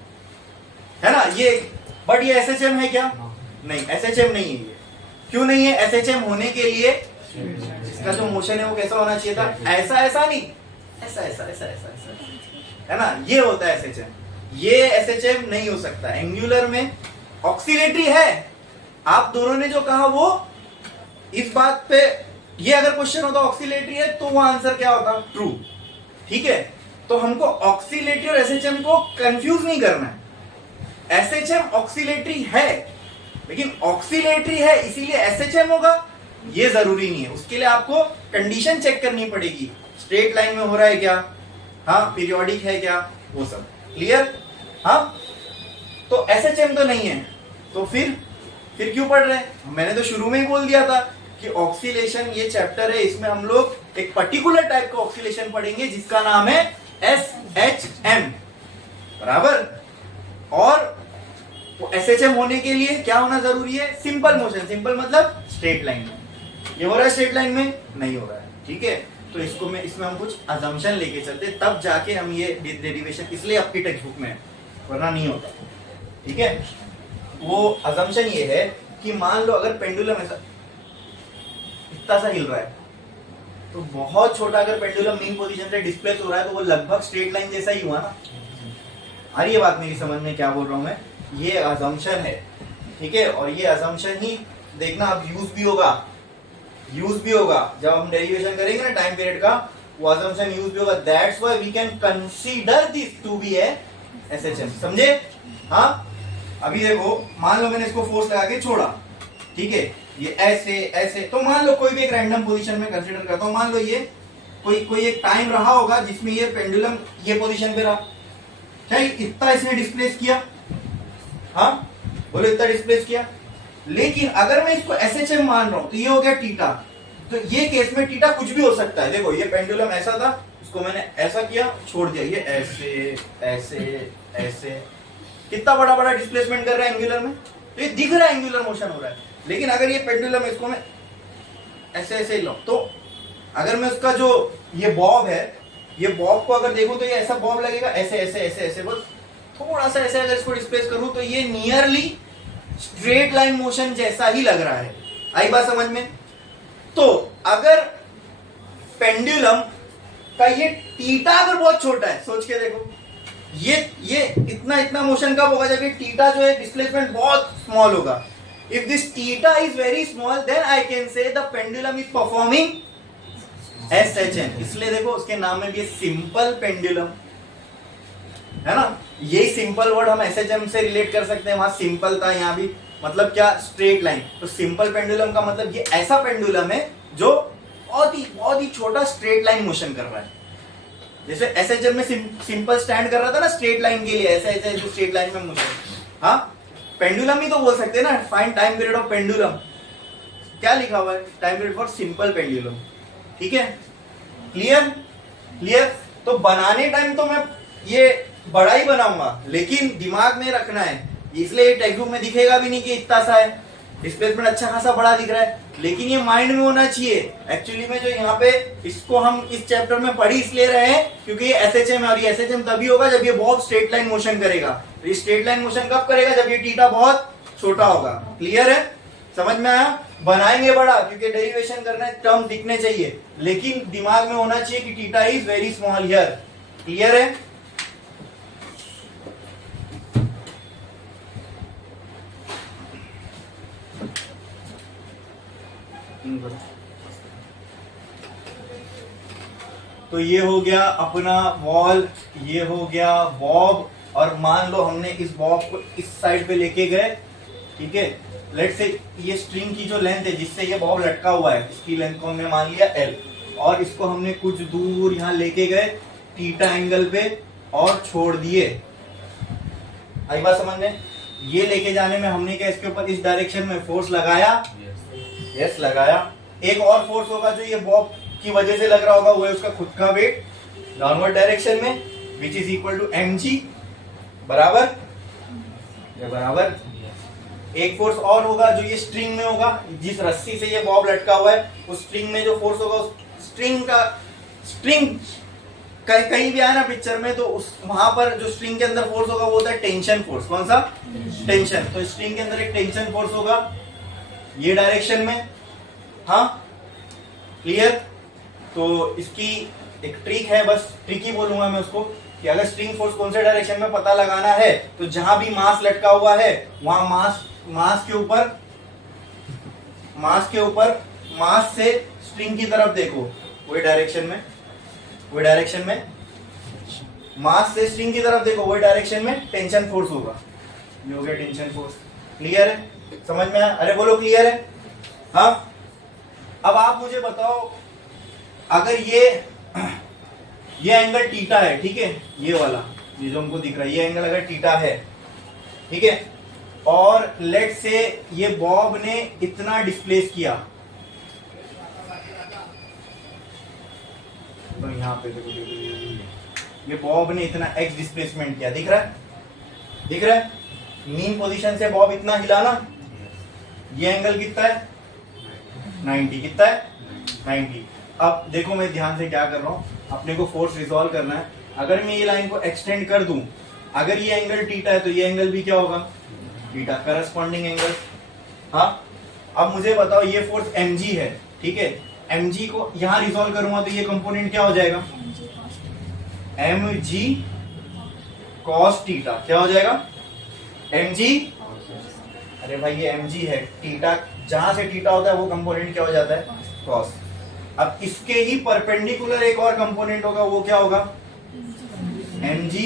ना? ये बट ये एसएचएम है क्या? नहीं, एसएचएम नहीं है ये। क्यों नहीं है? एसएचएम होने के लिए इसका जो मोशन है वो कैसा होना चाहिए था? ऐसा ऐसा नहीं, ऐसा ऐसा ऐसा ऐसा ऐसा, है ना? ये होता है एसएचएम। ये एसएचएम नहीं हो सकता। एंगुलर में ऑक्सीलेटरी है। आप दोनों ने जो कहा वो इस बात पे, ये अगर क्वेश्चन होता ऑक्सीलेटरी है तो वो आंसर क्या होता? ट्रू। ठीक है, तो हमको ऑक्सीलेटरी और एसएचएम को कंफ्यूज नहीं करना है। एसएचएम ऑक्सीलेटरी है, लेकिन ऑक्सीलेटरी है इसीलिए एसएचएम होगा ये जरूरी नहीं है। उसके लिए आपको कंडीशन चेक करनी पड़ेगी, स्ट्रेट लाइन में हो रहा है क्या, हाँ पीरियोडिक है क्या, वो सब क्लियर। हाँ, तो एसएचएम तो नहीं है, तो फिर क्यों पढ़ रहे हैं? मैंने तो शुरू में ही बोल दिया था कि ऑक्सीलेशन ये चैप्टर है, इसमें हम लोग एक पर्टिकुलर टाइप का ऑक्सीलेशन पढ़ेंगे जिसका नाम है एसएचएम, बराबर। और वो एसएचएम होने के लिए क्या होना जरूरी है? Simple motion. सिंपल मतलब स्ट्रेट लाइन में। ये हो रहा है स्ट्रेट लाइन में? नहीं हो रहा है, ठीक है। तो इसमें हम कुछ अजम्पशन लेके चलते, तब जाके हम ये डेरिवेशन, इसलिए आपकी टेक्स्ट बुक में है, वरना नहीं होता, ठीक है। वो अजम्पशन ये है कि मान लो अगर पेंडुलम ऐसा इतना सा हिल रहा है, तो बहुत छोटा अगर पेंडुलम मीन पोजीशन से डिस्प्लेस हो रहा है तो वो लगभग स्ट्रेट लाइन जैसा ही हुआ ना। आ रही है बात मेरी समझ में क्या बोल रहा हूं मैं? ये अजम्पशन है, ठीक है। और ये अजम्पशन ही देखना अब यूज भी होगा जब हम डेरिवेशन करेंगे ना टाइम पीरियड का, वो अजम्पशन यूज भी होगा। That's why we can consider this to be a SHM. समझे? हाँ, अभी देखो, मान लो मैंने इसको फोर्स लगा के छोड़ा, ठीक है, ये ऐसे ऐसे, तो मान लो कोई भी एक रैंडम पोजीशन में कंसीडर करता हूं, मान लो ये कोई एक टाइम रहा होगा जिसमें ये पेंडुलम ये पोजीशन पे रहा, क्या इतना इसने डिस्प्लेस किया? हाँ बोलो, इतना डिस्प्लेस किया। लेकिन अगर मैं इसको एसएचएम मान रहा हूं तो ये हो गया थीटा। तो ये केस में थीटा कुछ भी हो सकता है। देखो, ये पेंडुलम ऐसा था, इसको मैंने ऐसा किया, छोड़ दिया, ये ऐसे ऐसे ऐसे, कितना बड़ा बड़ा डिस्प्लेसमेंट कर रहा है एंगुलर में, तो ये दिख रहा है एंगुलर मोशन हो रहा है। लेकिन अगर ये पेंडुलम, इसको मैं ऐसे ऐसे लो, तो अगर मैं उसका जो ये बॉब है, ये बॉब को अगर देखूं तो ये ऐसा बॉब लगेगा, ऐसे ऐसे ऐसे ऐसे, बस थोड़ा सा ऐसे अगर इसको डिस्प्लेस करूं तो ये नियरली स्ट्रेट लाइन मोशन जैसा ही लग रहा है। आई बात समझ में? तो अगर पेंडुलम का ये थीटा अगर बहुत छोटा है, सोच के देखो, ये इतना मोशन कब होगा? जब ये थीटा जो है डिस्प्लेसमेंट बहुत स्मॉल होगा। If this theta is very small, then I can say the pendulum is performing SHM. इसलिए देखो, उसके नाम में भी सिंपल पेंडुलम है ना। यही सिंपल वर्ड हम एसएचएम से रिलेट कर सकते हैं। वहां सिंपल था, यहाँ भी मतलब क्या? Straight line. तो सिंपल पेंडुलम का मतलब ये ऐसा पेंडुलम है जो बहुत ही छोटा स्ट्रेट लाइन मोशन कर रहा है। जैसे एसएचएम में सिंपल स्टैंड कर रहा था ना स्ट्रेट लाइन के लिए, ऐसे ऐसे जो स्ट्रेट लाइन में मोशन। हाँ, पेंडुलम ही तो बोल सकते हैं ना। Find time period of pendulum, क्या लिखा हुआ है? Time period for simple pendulum, ठीक है। क्लियर। तो बनाने टाइम तो मैं ये बड़ा ही बनाऊंगा, लेकिन दिमाग में रखना है, इसलिए टेक्स्ट बुक में दिखेगा भी नहीं कि इतना सा है, डिस्प्लेसमेंट अच्छा खासा बड़ा दिख रहा है, लेकिन ये माइंड में होना चाहिए। एक्चुअली में जो यहाँ पे इसको हम इस चैप्टर में पढ़ इसलिए रहे हैं क्योंकि ये एसएचएम है, और ये एसएचएम तभी होगा जब ये बहुत स्ट्रेट लाइन मोशन करेगा। तो ये स्ट्रेट लाइन मोशन कब करेगा? जब ये थीटा बहुत छोटा होगा। क्लियर है? समझ में आया? बनाएंगे बड़ा क्योंकि डेरिवेशन करना है, टर्म दिखने चाहिए, लेकिन दिमाग में होना चाहिए कि theta is very small here. Clear है? तो ये हो गया अपना वॉल, ये हो गया बॉब, और मान लो हमने इस बॉब को इस साइड पे लेके गए, ठीक है। लेट से ये स्ट्रिंग की जो लेंथ है जिससे ये बॉब लटका हुआ है, इसकी लेंथ को हमने मान लिया L, और इसको हमने कुछ दूर यहाँ लेके गए थीटा एंगल पे और छोड़ दिए। आई बात समझ में? ये लेके जाने में हमने क्या इसके ऊपर इस डायरेक्शन में फोर्स लगाया? यस, लगाया। एक और फोर्स होगा जो ये बॉब की वजह से लग रहा होगा, वो है उसका खुद का वेट डाउनवर्ड डायरेक्शन में, which is equal to mg। बराबर? एक फोर्स और होगा जो ये स्ट्रिंग में होगा, जिस रस्सी से ये बॉब लटका हुआ है उस स्ट्रिंग में जो फोर्स होगा, उस स्ट्रिंग कहीं भी आया ना पिक्चर में, तो उस वहां पर जो स्ट्रिंग के अंदर फोर्स होगा वो होता है टेंशन फोर्स। कौन सा? टेंशन। तो स्ट्रिंग के अंदर एक टेंशन फोर्स होगा ये डायरेक्शन में। हाँ, क्लियर? तो इसकी एक ट्रिक है, बस ट्रिक ही बोलूंगा मैं उसको, कि अगर स्ट्रिंग फोर्स कौन से डायरेक्शन में पता लगाना है तो जहां भी मास लटका हुआ है वहां मास के ऊपर मास से स्ट्रिंग की तरफ देखो, वही डायरेक्शन में मास से स्ट्रिंग की तरफ देखो, वही डायरेक्शन में टेंशन फोर्स होगा। ये हो गया टेंशन फोर्स। क्लियर है? समझ में आया? अरे बोलो क्लियर है? हाँ, अब आप मुझे बताओ, अगर ये एंगल थीटा है, ठीक है, ये वाला, ये जो हमको दिख रहा है, ये एंगल अगर थीटा है, ठीक है, और लेट से ये बॉब ने इतना डिस्प्लेस किया, तो यहां पे देखो, ये बॉब ने इतना x डिस्प्लेसमेंट किया, दिख रहा है? मीन पोजीशन से बॉब इतना हिला ना, ये एंगल कितना है 90, कितना है 90। अब देखो मैं ध्यान से क्या कर रहा हूं, अपने को फोर्स रिजॉल्व करना है। अगर मैं ये लाइन को एक्सटेंड कर दूं, अगर ये एंगल थीटा है तो ये एंगल भी क्या होगा थीटा, करस्पॉन्डिंग एंगल। हाँ, अब मुझे बताओ ये फोर्स mg है, ठीक है, mg को यहां रिजॉल्व करूंगा तो ये कंपोनेंट क्या हो जाएगा mg cos थीटा, क्या हो जाएगा mg, अरे भाई ये mg है, थीटा जहां से थीटा होता है वो कंपोनेंट क्या हो जाता है cos। अब इसके ही परपेंडिकुलर एक और कंपोनेंट होगा, वो क्या होगा mg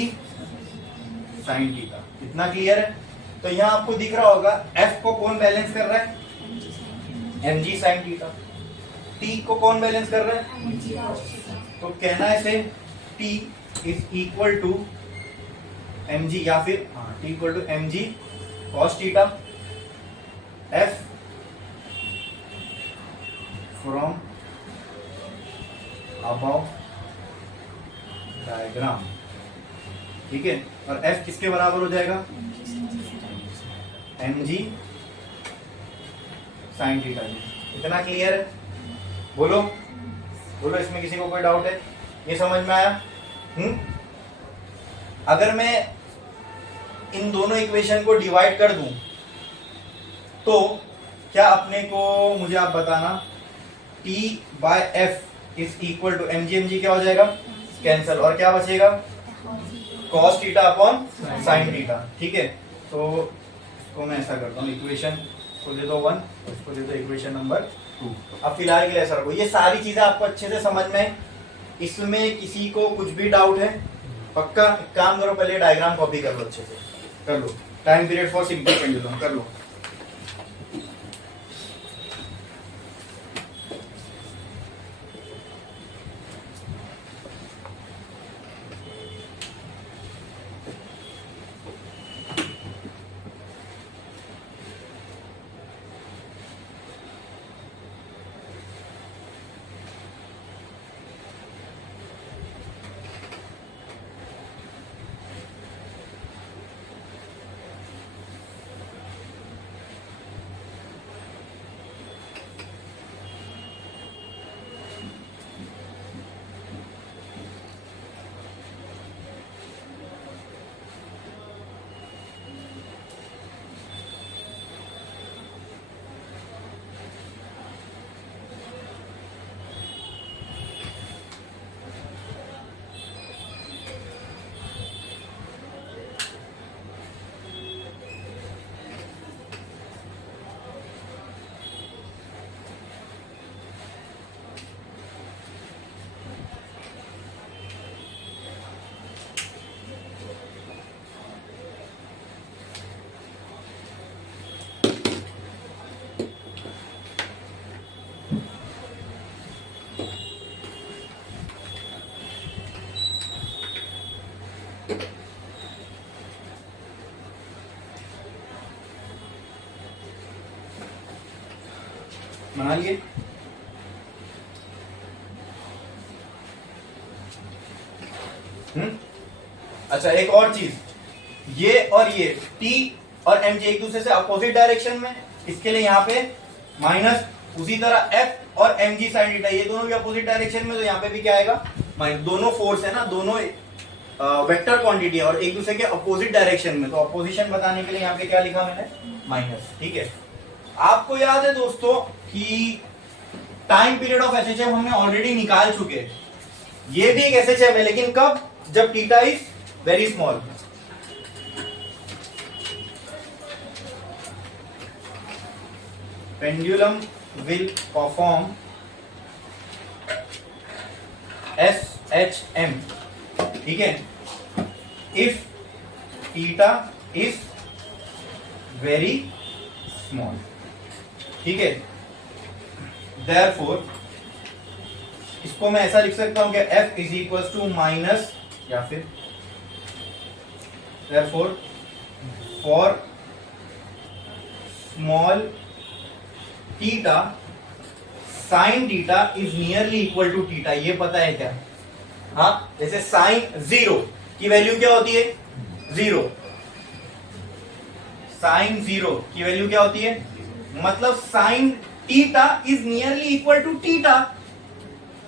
sin थीटा। कितना क्लियर है? तो यहाँ आपको दिख रहा होगा f को कौन बैलेंस कर रहा है mg sin थीटा, t को कौन बैलेंस कर रहा है, तो कहना है say t is equal to mg, या फिर t equal to mg cos theta f from above diagram, ठीक है, और f किसके बराबर हो जाएगा mg sin थीटा। इतना क्लियर है? बोलो बोलो, इसमें किसी को कोई डाउट है? ये समझ में आया? अगर मैं इन दोनों इक्वेशन को डिवाइड कर दूं तो क्या अपने को, मुझे आप बताना, t by f is equal to mg क्या हो जाएगा कैंसल, और क्या बचेगा cos theta upon sin theta, ठीक है। तो इसको मैं ऐसा करता हूँ, इक्वेशन को दे दो 1, इसको दे दो इक्वेशन नंबर 2। अब फिलहाल के लिए ऐसा रखो, ये सारी चीजें आपको अच्छे से समझ में, इसमें किसी को कुछ भी डाउट है पक्का एक काम करो, पहले डायग्राम कॉपी कर लो, अच्छे से कर लो, time period for simple pendulum कर लो। बना लिए? अच्छा, एक और चीज, ये और ये t और mj एक दूसरे से अपोजिट डायरेक्शन में, इसके लिए यहाँ पे माइनस, उसी तरह f और mg साइन थीटा ये दोनों भी अपोजिट डायरेक्शन में, तो यहाँ पे भी क्या आएगा माइनस। दोनों फोर्स है ना, दोनों वेक्टर क्वांटिटी है और एक दूसरे के अपोजिट डायरेक्शन में, तो अपोजिशन बताने के लिए यहाँ पे क्या लिखा मैंने माइनस, ठीक है। आपको याद है दोस्तों कि टाइम पीरियड ऑफ एसएचएम हमने ऑलरेडी निकाल चुके हैं, ये भी एक एसएचएम है, लेकिन कब, जब theta is very small. Pendulum will perform SHM, ठीक है, if theta is very small, ठीक है। Therefore, इसको मैं ऐसा लिख सकता हूं कि f is equal to minus, या फिर therefore for small theta sin theta is nearly equal to theta। ये पता है क्या? हाँ, जैसे sin 0 की वैल्यू क्या होती है 0, साइन 0 की वैल्यू क्या होती है, मतलब sine theta is nearly equal to theta,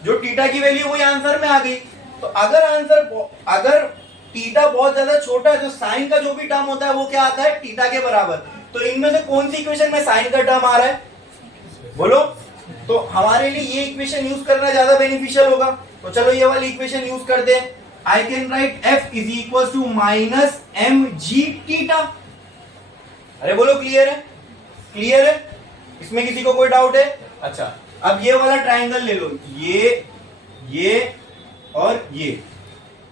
जो थीटा की वैल्यू वही आंसर में आ गई। तो अगर थीटा बहुत ज्यादा छोटा है तो साइन का जो भी टर्म होता है वो क्या आता है, थीटा के बराबर। तो इनमें से कौन सी इक्वेशन में साइन का टर्म आ रहा है, बोलो। तो हमारे लिए ये इक्वेशन यूज करना ज्यादा बेनिफिशियल होगा। तो चलो ये वाली इक्वेशन यूज करते हैं। I can write F is equal to minus m g theta. अरे बोलो क्लियर है, क्लियर है, इसमें किसी को कोई डाउट है? अच्छा, अब ये वाला ट्राइंगल ले लो, ये और ये,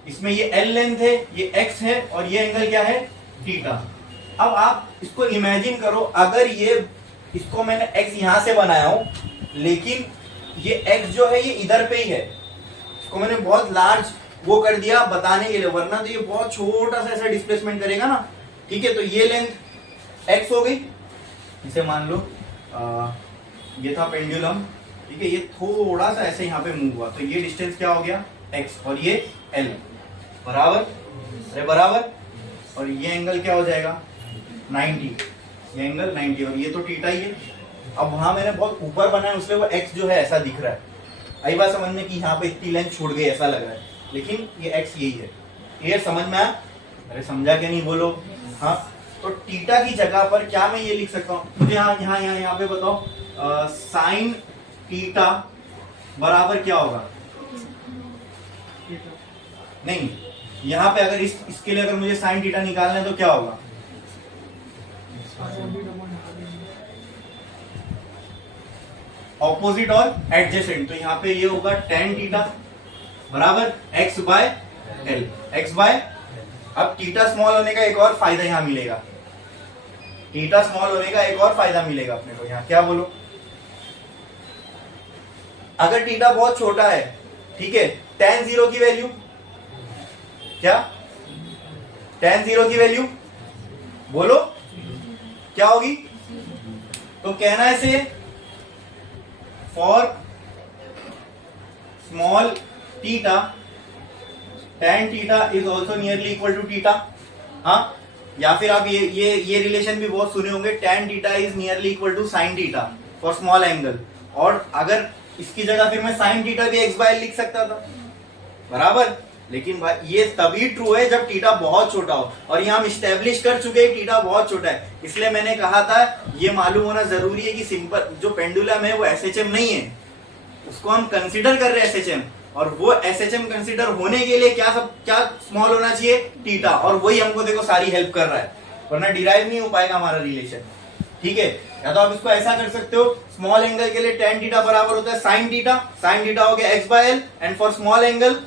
इसमें ये L लेंथ है, ये X है और ये एंगल क्या है, थीटा। अब आप इसको इमेजिन करो, अगर इसको मैंने X यहां से बनाया हूं, लेकिन ये X जो है ये इधर पे ही है, इसको मैंने बहुत लार्ज वो कर दिया बताने के लिए, वरना तो ये बहुत छोटा सा ऐसा डिस्प्लेसमेंट करेगा ना। ठीक है, तो ये लेंथ X हो गई। इसे मान लो ये था पेंडुलम, ठीक है, ये थोड़ा सा ऐसे यहाँ पे मूव हुआ, तो ये डिस्टेंस क्या हो गया, X, और ये L बराबर, अरे बराबर, और ये एंगल क्या हो जाएगा 90, ये एंगल 90, और ये तो थीटा ही है। अब वहां मैंने बहुत ऊपर बनाया इसलिए वो X जो है ऐसा दिख रहा है। आई बात समझ में कि यहाँ पे इतनी लेंथ छूट गई ऐसा लग रहा है, लेकिन ये X यही है। क्लियर, समझ में आया? अरे समझा क्या नहीं, बोलो। हाँ, तो थीटा की जगह पर क्या मैं ये लिख सकता हूँ, मुझे यहाँ पे बताओ, साइन थीटा बराबर क्या होगा, नहीं यहाँ पे अगर इसके लिए अगर मुझे साइन थीटा निकालना है तो क्या होगा, ऑपोजिट और एडजेसेंट, तो यहाँ पे ये होगा tan थीटा बराबर x by L, x by. अब थीटा स्मॉल होने का एक और फायदा यहाँ मिलेगा, थीटा स्मॉल होने का एक और फायदा मिलेगा अपने को यहाँ, क्या बोलो, अगर थीटा बहुत छोटा है, ठीक है, tan 0 की वैल्यू क्या, tan 0 की वैल्यू बोलो क्या होगी, तो कहना है say for small theta tan theta is also nearly equal to theta. हाँ, या फिर आप ये रिलेशन भी बहुत सुने होंगे, tan theta is nearly equal to sin theta for small angle. और अगर इसकी जगह फिर मैं sin थीटा भी x बाय लिख सकता था, बराबर। लेकिन भाई ये तभी ट्रू है जब थीटा बहुत छोटा हो, और ये हम स्टैब्लिश कर चुके हैं थीटा बहुत छोटा है। इसलिए मैंने कहा था ये मालूम होना जरूरी है कि सिंपल जो पेंडुलम है वो एसएचएम नहीं है, उसको हम कंसीडर कर रहे हैं एसएचएम, और वो एसएचएम कंसीडर होने के लिए क्या स्मॉल होना चाहिए, थीटा, और वही हमको देखो सारी हेल्प कर रहा है, वरना डिराइव नहीं हो पाएगा हमारा रिलेशन। ठीक है, या तो आप इसको ऐसा कर सकते हो, स्मॉल एंगल के लिए tan थीटा बराबर होता है sin थीटा हो गया x by L, and for small angle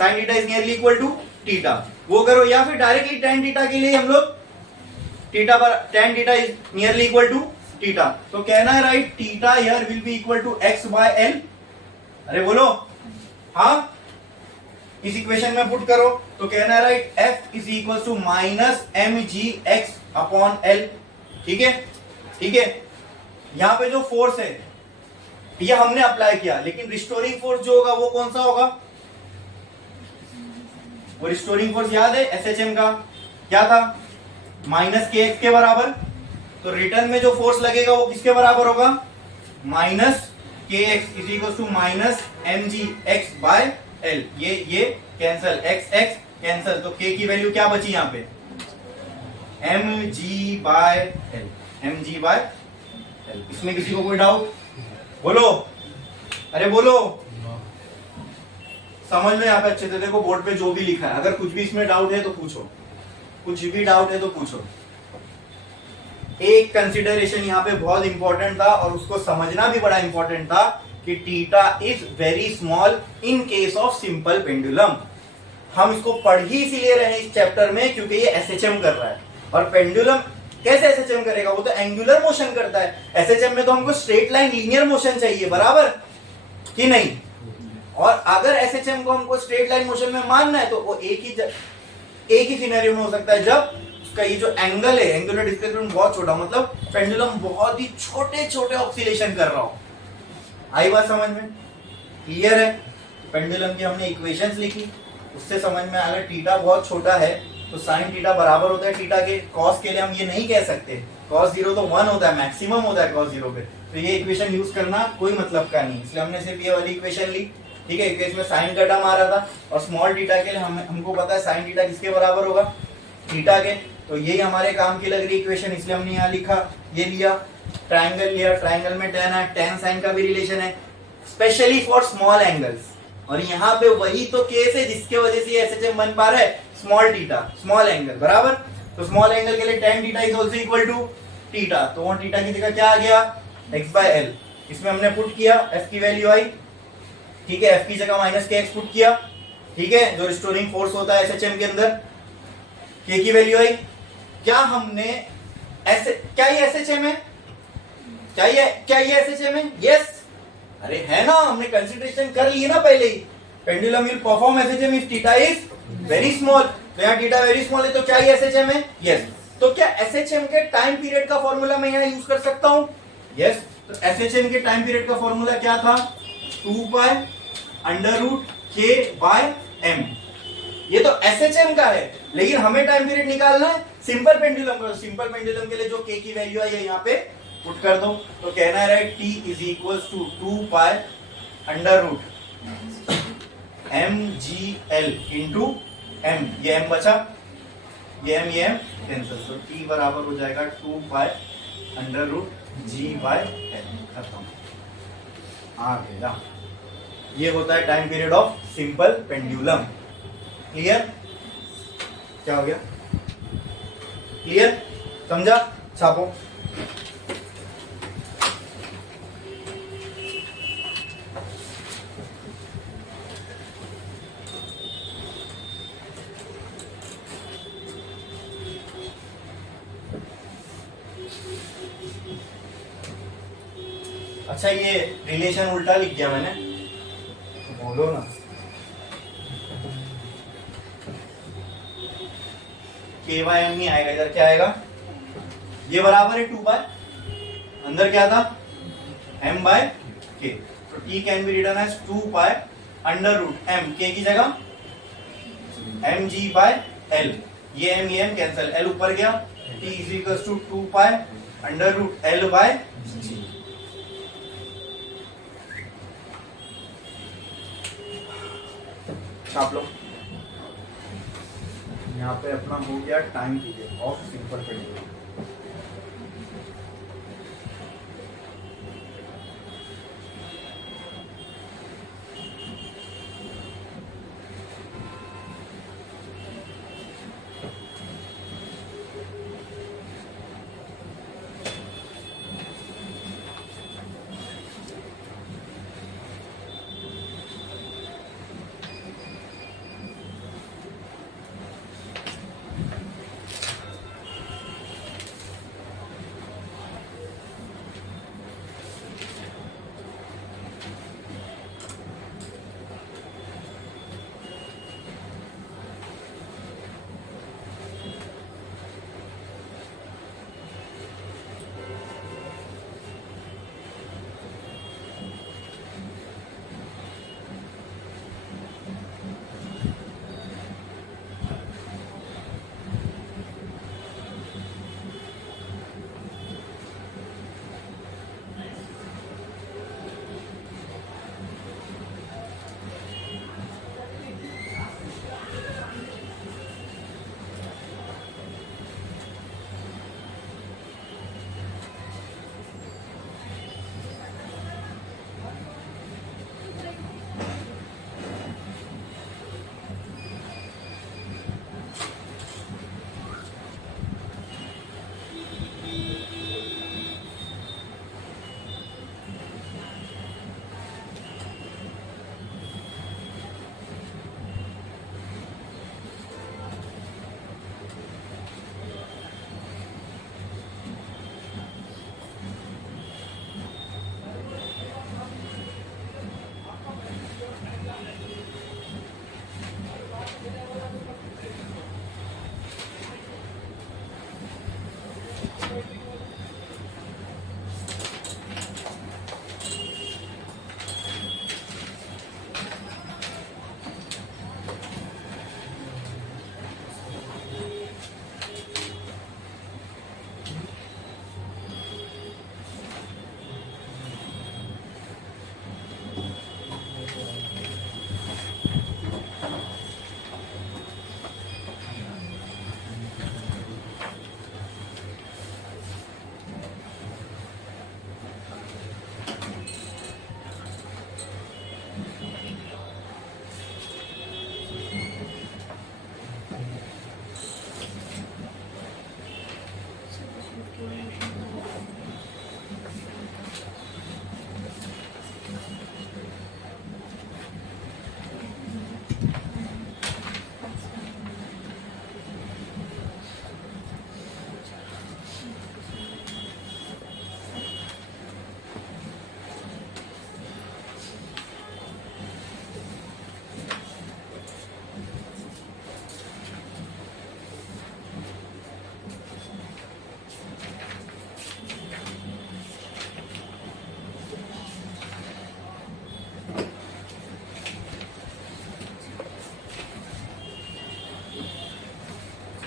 sin theta is nearly equal to theta, वो करो। या फिर डायरेक्टली tan थीटा के लिए हम लोग tan theta is nearly equal to theta, तो कहना है right theta here will be equal to x by L. अरे बोलो हाँ, इस इक्वेशन में पुट करो तो कहना है right f is equal to minus m g x upon L. ठीक है, ठीक है, यहां पे जो फोर्स है ये हमने अप्लाई किया, लेकिन रिस्टोरिंग फोर्स जो होगा वो कौन सा होगा, वो रिस्टोरिंग फोर्स याद है एसएचएम का क्या था, माइनस के एक्स के बराबर। तो रिटर्न में जो फोर्स लगेगा वो किसके बराबर होगा, minus k x is equal to minus m g x by L. ये कैंसल, एक्स एक्स कैंसल, तो के की वैल्यू क्या बची यहाँ पे, m g by L, m g by L. इसमें किसी को कोई डाउट, बोलो, अरे बोलो, समझ लो यहाँ पे अच्छे से, देखो बोर्ड पे जो भी लिखा है, अगर कुछ भी इसमें डाउट है तो पूछो, कुछ भी डाउट है तो पूछो। एक कंसिडरेशन यहाँ पे बहुत इंपॉर्टेंट था और उसको समझना भी बड़ा इंपॉर्टेंट था कि theta is very small in case of simple pendulum. हम इसको पढ़ ही इसीलिए रहे इस चैप्टर में क्योंकि ये एसएचएम कर रहा है, और पेंडुलम कैसे एसएचएम करेगा, वो तो एंगुलर मोशन करता है। एसएचएम में तो हमको स्ट्रेट लाइन लीनियर मोशन चाहिए, बराबर कि नहीं। और अगर एसएचएम को हमको स्ट्रेट लाइन मोशन में मानना है तो वो एक ही सिनेरियो में हो सकता है जब उसका ये जो एंगल है, एंगुलर डिस्प्लेसमेंट बहुत छोटा, मतलब पेंडुलम बहुत ही छोटे छोटे ऑक्सीलेशन कर रहा हो। आई बात समझ में, क्लियर है। पेंडुलम की हमने इक्वेशंस लिखी, उससे समझ में आ गया थीटा बहुत छोटा है तो साइन थीटा बराबर होता है थीटा के। कॉस के लिए हम ये नहीं कह सकते, कॉस 0 तो 1 होता है, मैक्सिमम होता है कॉस 0 पे, तो ये इक्वेशन यूज करना कोई मतलब का नहीं, इसलिए हमने सिर्फ ये वाली इक्वेशन ली। ठीक है, क्योंकि इसमें साइन का टर्म आ रहा था और स्मॉल थीटा के लिए हमको पता है साइन थीटा किसके बराबर होगा, थीटा के, तो यही हमारे काम की लग रही इक्वेशन, इसलिए हमने यहाँ लिखा, ये लिया, ट्राइंगल लिया, ट्राइंगल में tan है, tan साइन का भी रिलेशन है, स्पेशली फॉर स्मॉल एंगल्स, और यहाँ पे वही तो केस है जिसके वजह से एसएचएम बन पा रहा है, स्मॉल थीटा, स्मॉल एंगल बराबर। तो स्मॉल एंगल के लिए tan theta is also equal to theta, तो वहां थीटा की जगह क्या आ गया, x/l, इसमें हमने पुट किया, f की वैल्यू आई, ठीक है, f की जगह -kx पुट किया, ठीक है, जो रिस्टोरिंग फोर्स होता है एसएचएम के अंदर, k की वैल्यू आई। क्या हमने ऐसे, क्या ये एसएचएम है, क्या ये एसएचएम है, यस, अरे है ना, हमने कंसीडरेशन कर ली ना पहले ही, pendulum will perform SHM if theta is very small, तो यहाँ थीटा वेरी स्मॉल है, तो क्या ये एसएचएम है, यस। तो क्या एसएचएम के टाइम पीरियड का फॉर्मूला मैं यहाँ यूज कर सकता हूँ, यस। तो एसएचएम के टाइम पीरियड का फॉर्मूला क्या था, 2 पाई √k/m, ये तो एसएचएम का है, लेकिन हमें टाइम पीरियड निकालना है सिंपल पेंडुलम का, सिंपल पेंडुलम के लिए जो k की वैल्यू है ये यहाँ पे पुट कर दो, तो कहना है t is equal to 2 pi √mgl into m, ये m बचा, ये m कैंसिल, तो t बराबर हो जाएगा 2 पाई √g/l, खत्म, आ गया। ये होता है time period of simple pendulum. Clear, क्या हो गया, क्लियर, समझा, छापो। अच्छा, ये रिलेशन उल्टा लिख दिया मैंने, बोलो ना, k/m नहीं आएगा, इधर क्या आएगा, ये बराबर है 2 बाय, अंदर क्या था, m/k, तो t can be written as 2 pi √m, k की जगह mg/l, ये m कैंसिल, l ऊपर गया, t is equal to 2 pi √l/g। छाप लो, यहाँ पे अपना हो गया time period of simple pendulum.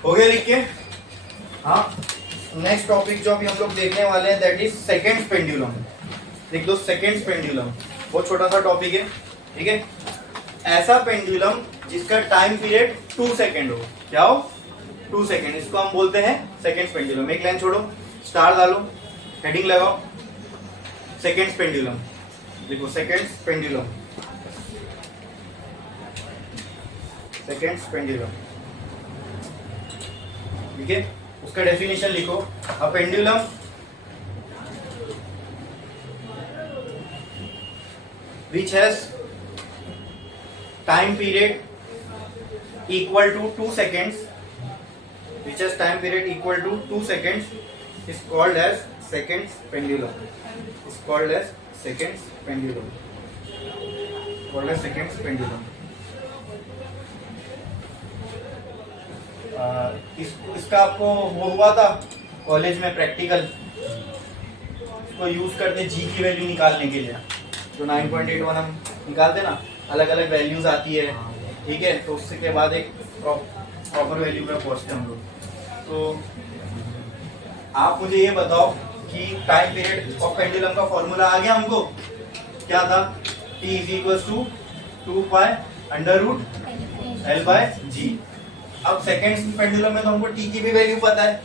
हो गया लिख के? हाँ, नेक्स्ट टॉपिक जो अभी हम लोग देखने वाले हैं दैट इज सेकेंड्स पेंडुलम। लिख दो सेकेंड्स पेंडुलम, बहुत छोटा सा टॉपिक है, ठीक है। ऐसा पेंडुलम जिसका टाइम पीरियड 2 सेकेंड हो, क्या हो? 2 सेकेंड, इसको हम बोलते हैं सेकेंड्स पेंडुलम। एक लाइन छोड़ो, स्टार डालो, हेडिंग लगाओ, सेकेंड्स पेंडुलम। देखो सेकेंड्स पेंडुलम, सेकेंड्स पेंडुलम, ठीक है। उसका डेफिनेशन लिखो, a pendulum which has time period equal to 2 seconds, which has time period equal to 2 seconds is called as seconds pendulum, is called as seconds pendulum, called as seconds pendulum। इसका आपको वो हुआ था college में practical, इसको use करते जी की value निकालने के लिए, जो 9.81 हम निकालते ना, अलग अलग वैल्यूज आती है, ठीक है। तो उससे के बाद एक प्रॉपर वैल्यू पे पहुंचते हम लोग। तो आप मुझे ये बताओ कि टाइम पीरियड ऑफ पेंडुलम का फॉर्मूला आ गया हमको, क्या था? T is equal to 2 pi under root L by g. अब सेकेंड्स पेंडुलम में तो हमको T की भी वैल्यू पता है,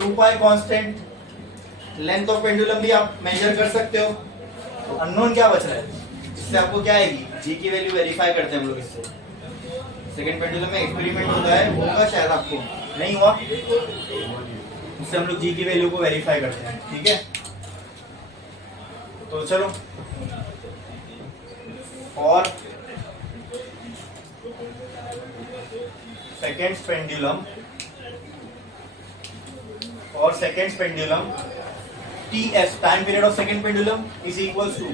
2 पाई कांस्टेंट, लेंथ ऑफ पेंडुलम भी आप मेजर कर सकते हो। तो अननोन क्या बच रहा है? इससे आपको क्या आएगी? जी की वैल्यू वेरीफाई करते हैं हम लोग इससे। सेकंड पेंडुलम में एक्सपेरिमेंट होता है, होगा शायद, आपको नहीं हुआ, इससे हम लोग जी की वैल्यू को वेरीफाई करते हैं, ठीक है। तो चलो, और सेकेंड्स पेंडुलम, और seconds pendulum TS time period of second pendulum is equals to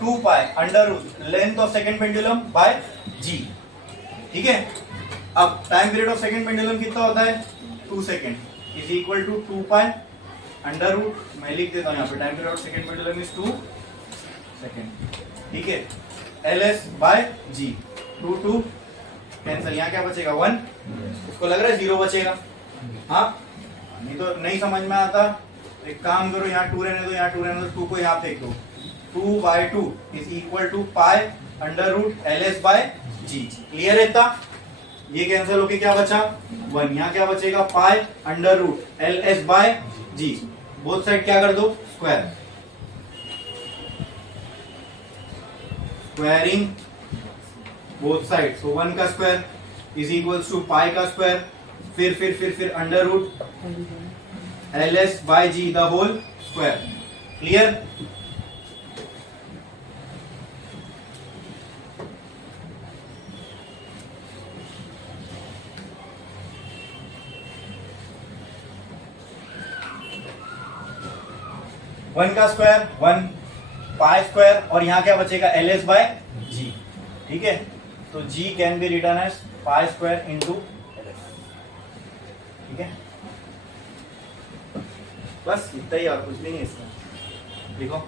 2 pi under root length of second pendulum by g, ठीक है। अब time period of second pendulum कितना होता है? 2 second is equal to 2 pi under root, मैं लिख देता हूं यहाँ पे, time period of second pendulum is 2 second, ठीक है। LS बाय जी, 2 कैंसिल, यहाँ क्या बचेगा? 1। उसको लग रहा है 0 बचेगा, हाँ, नहीं तो नहीं समझ में आता, एक काम करो, यहाँ 2 रहने दो, यहाँ 2 रहने दो, 2 को यहाँ फेंक दो। 2/2 is equal to pi under root LS by G. Clear है? इतना ये कैंसिल होके क्या बचा? 1। यहाँ क्या बचेगा? Pi under root LS by g. Both side क्या कर दो? Square, squaring both side. So 1 का square is equal to pi का स्क्वायर, फिर under root LS by g the whole square. Clear? One का स्क्वायर 1, पाई स्क्वायर, और यहाँ क्या बचेगा? LS बाय जी, ठीक है। तो G can be written as pi square into LS, ठीक है। बस इतना ही, और कुछ भी नहीं इसमें। देखो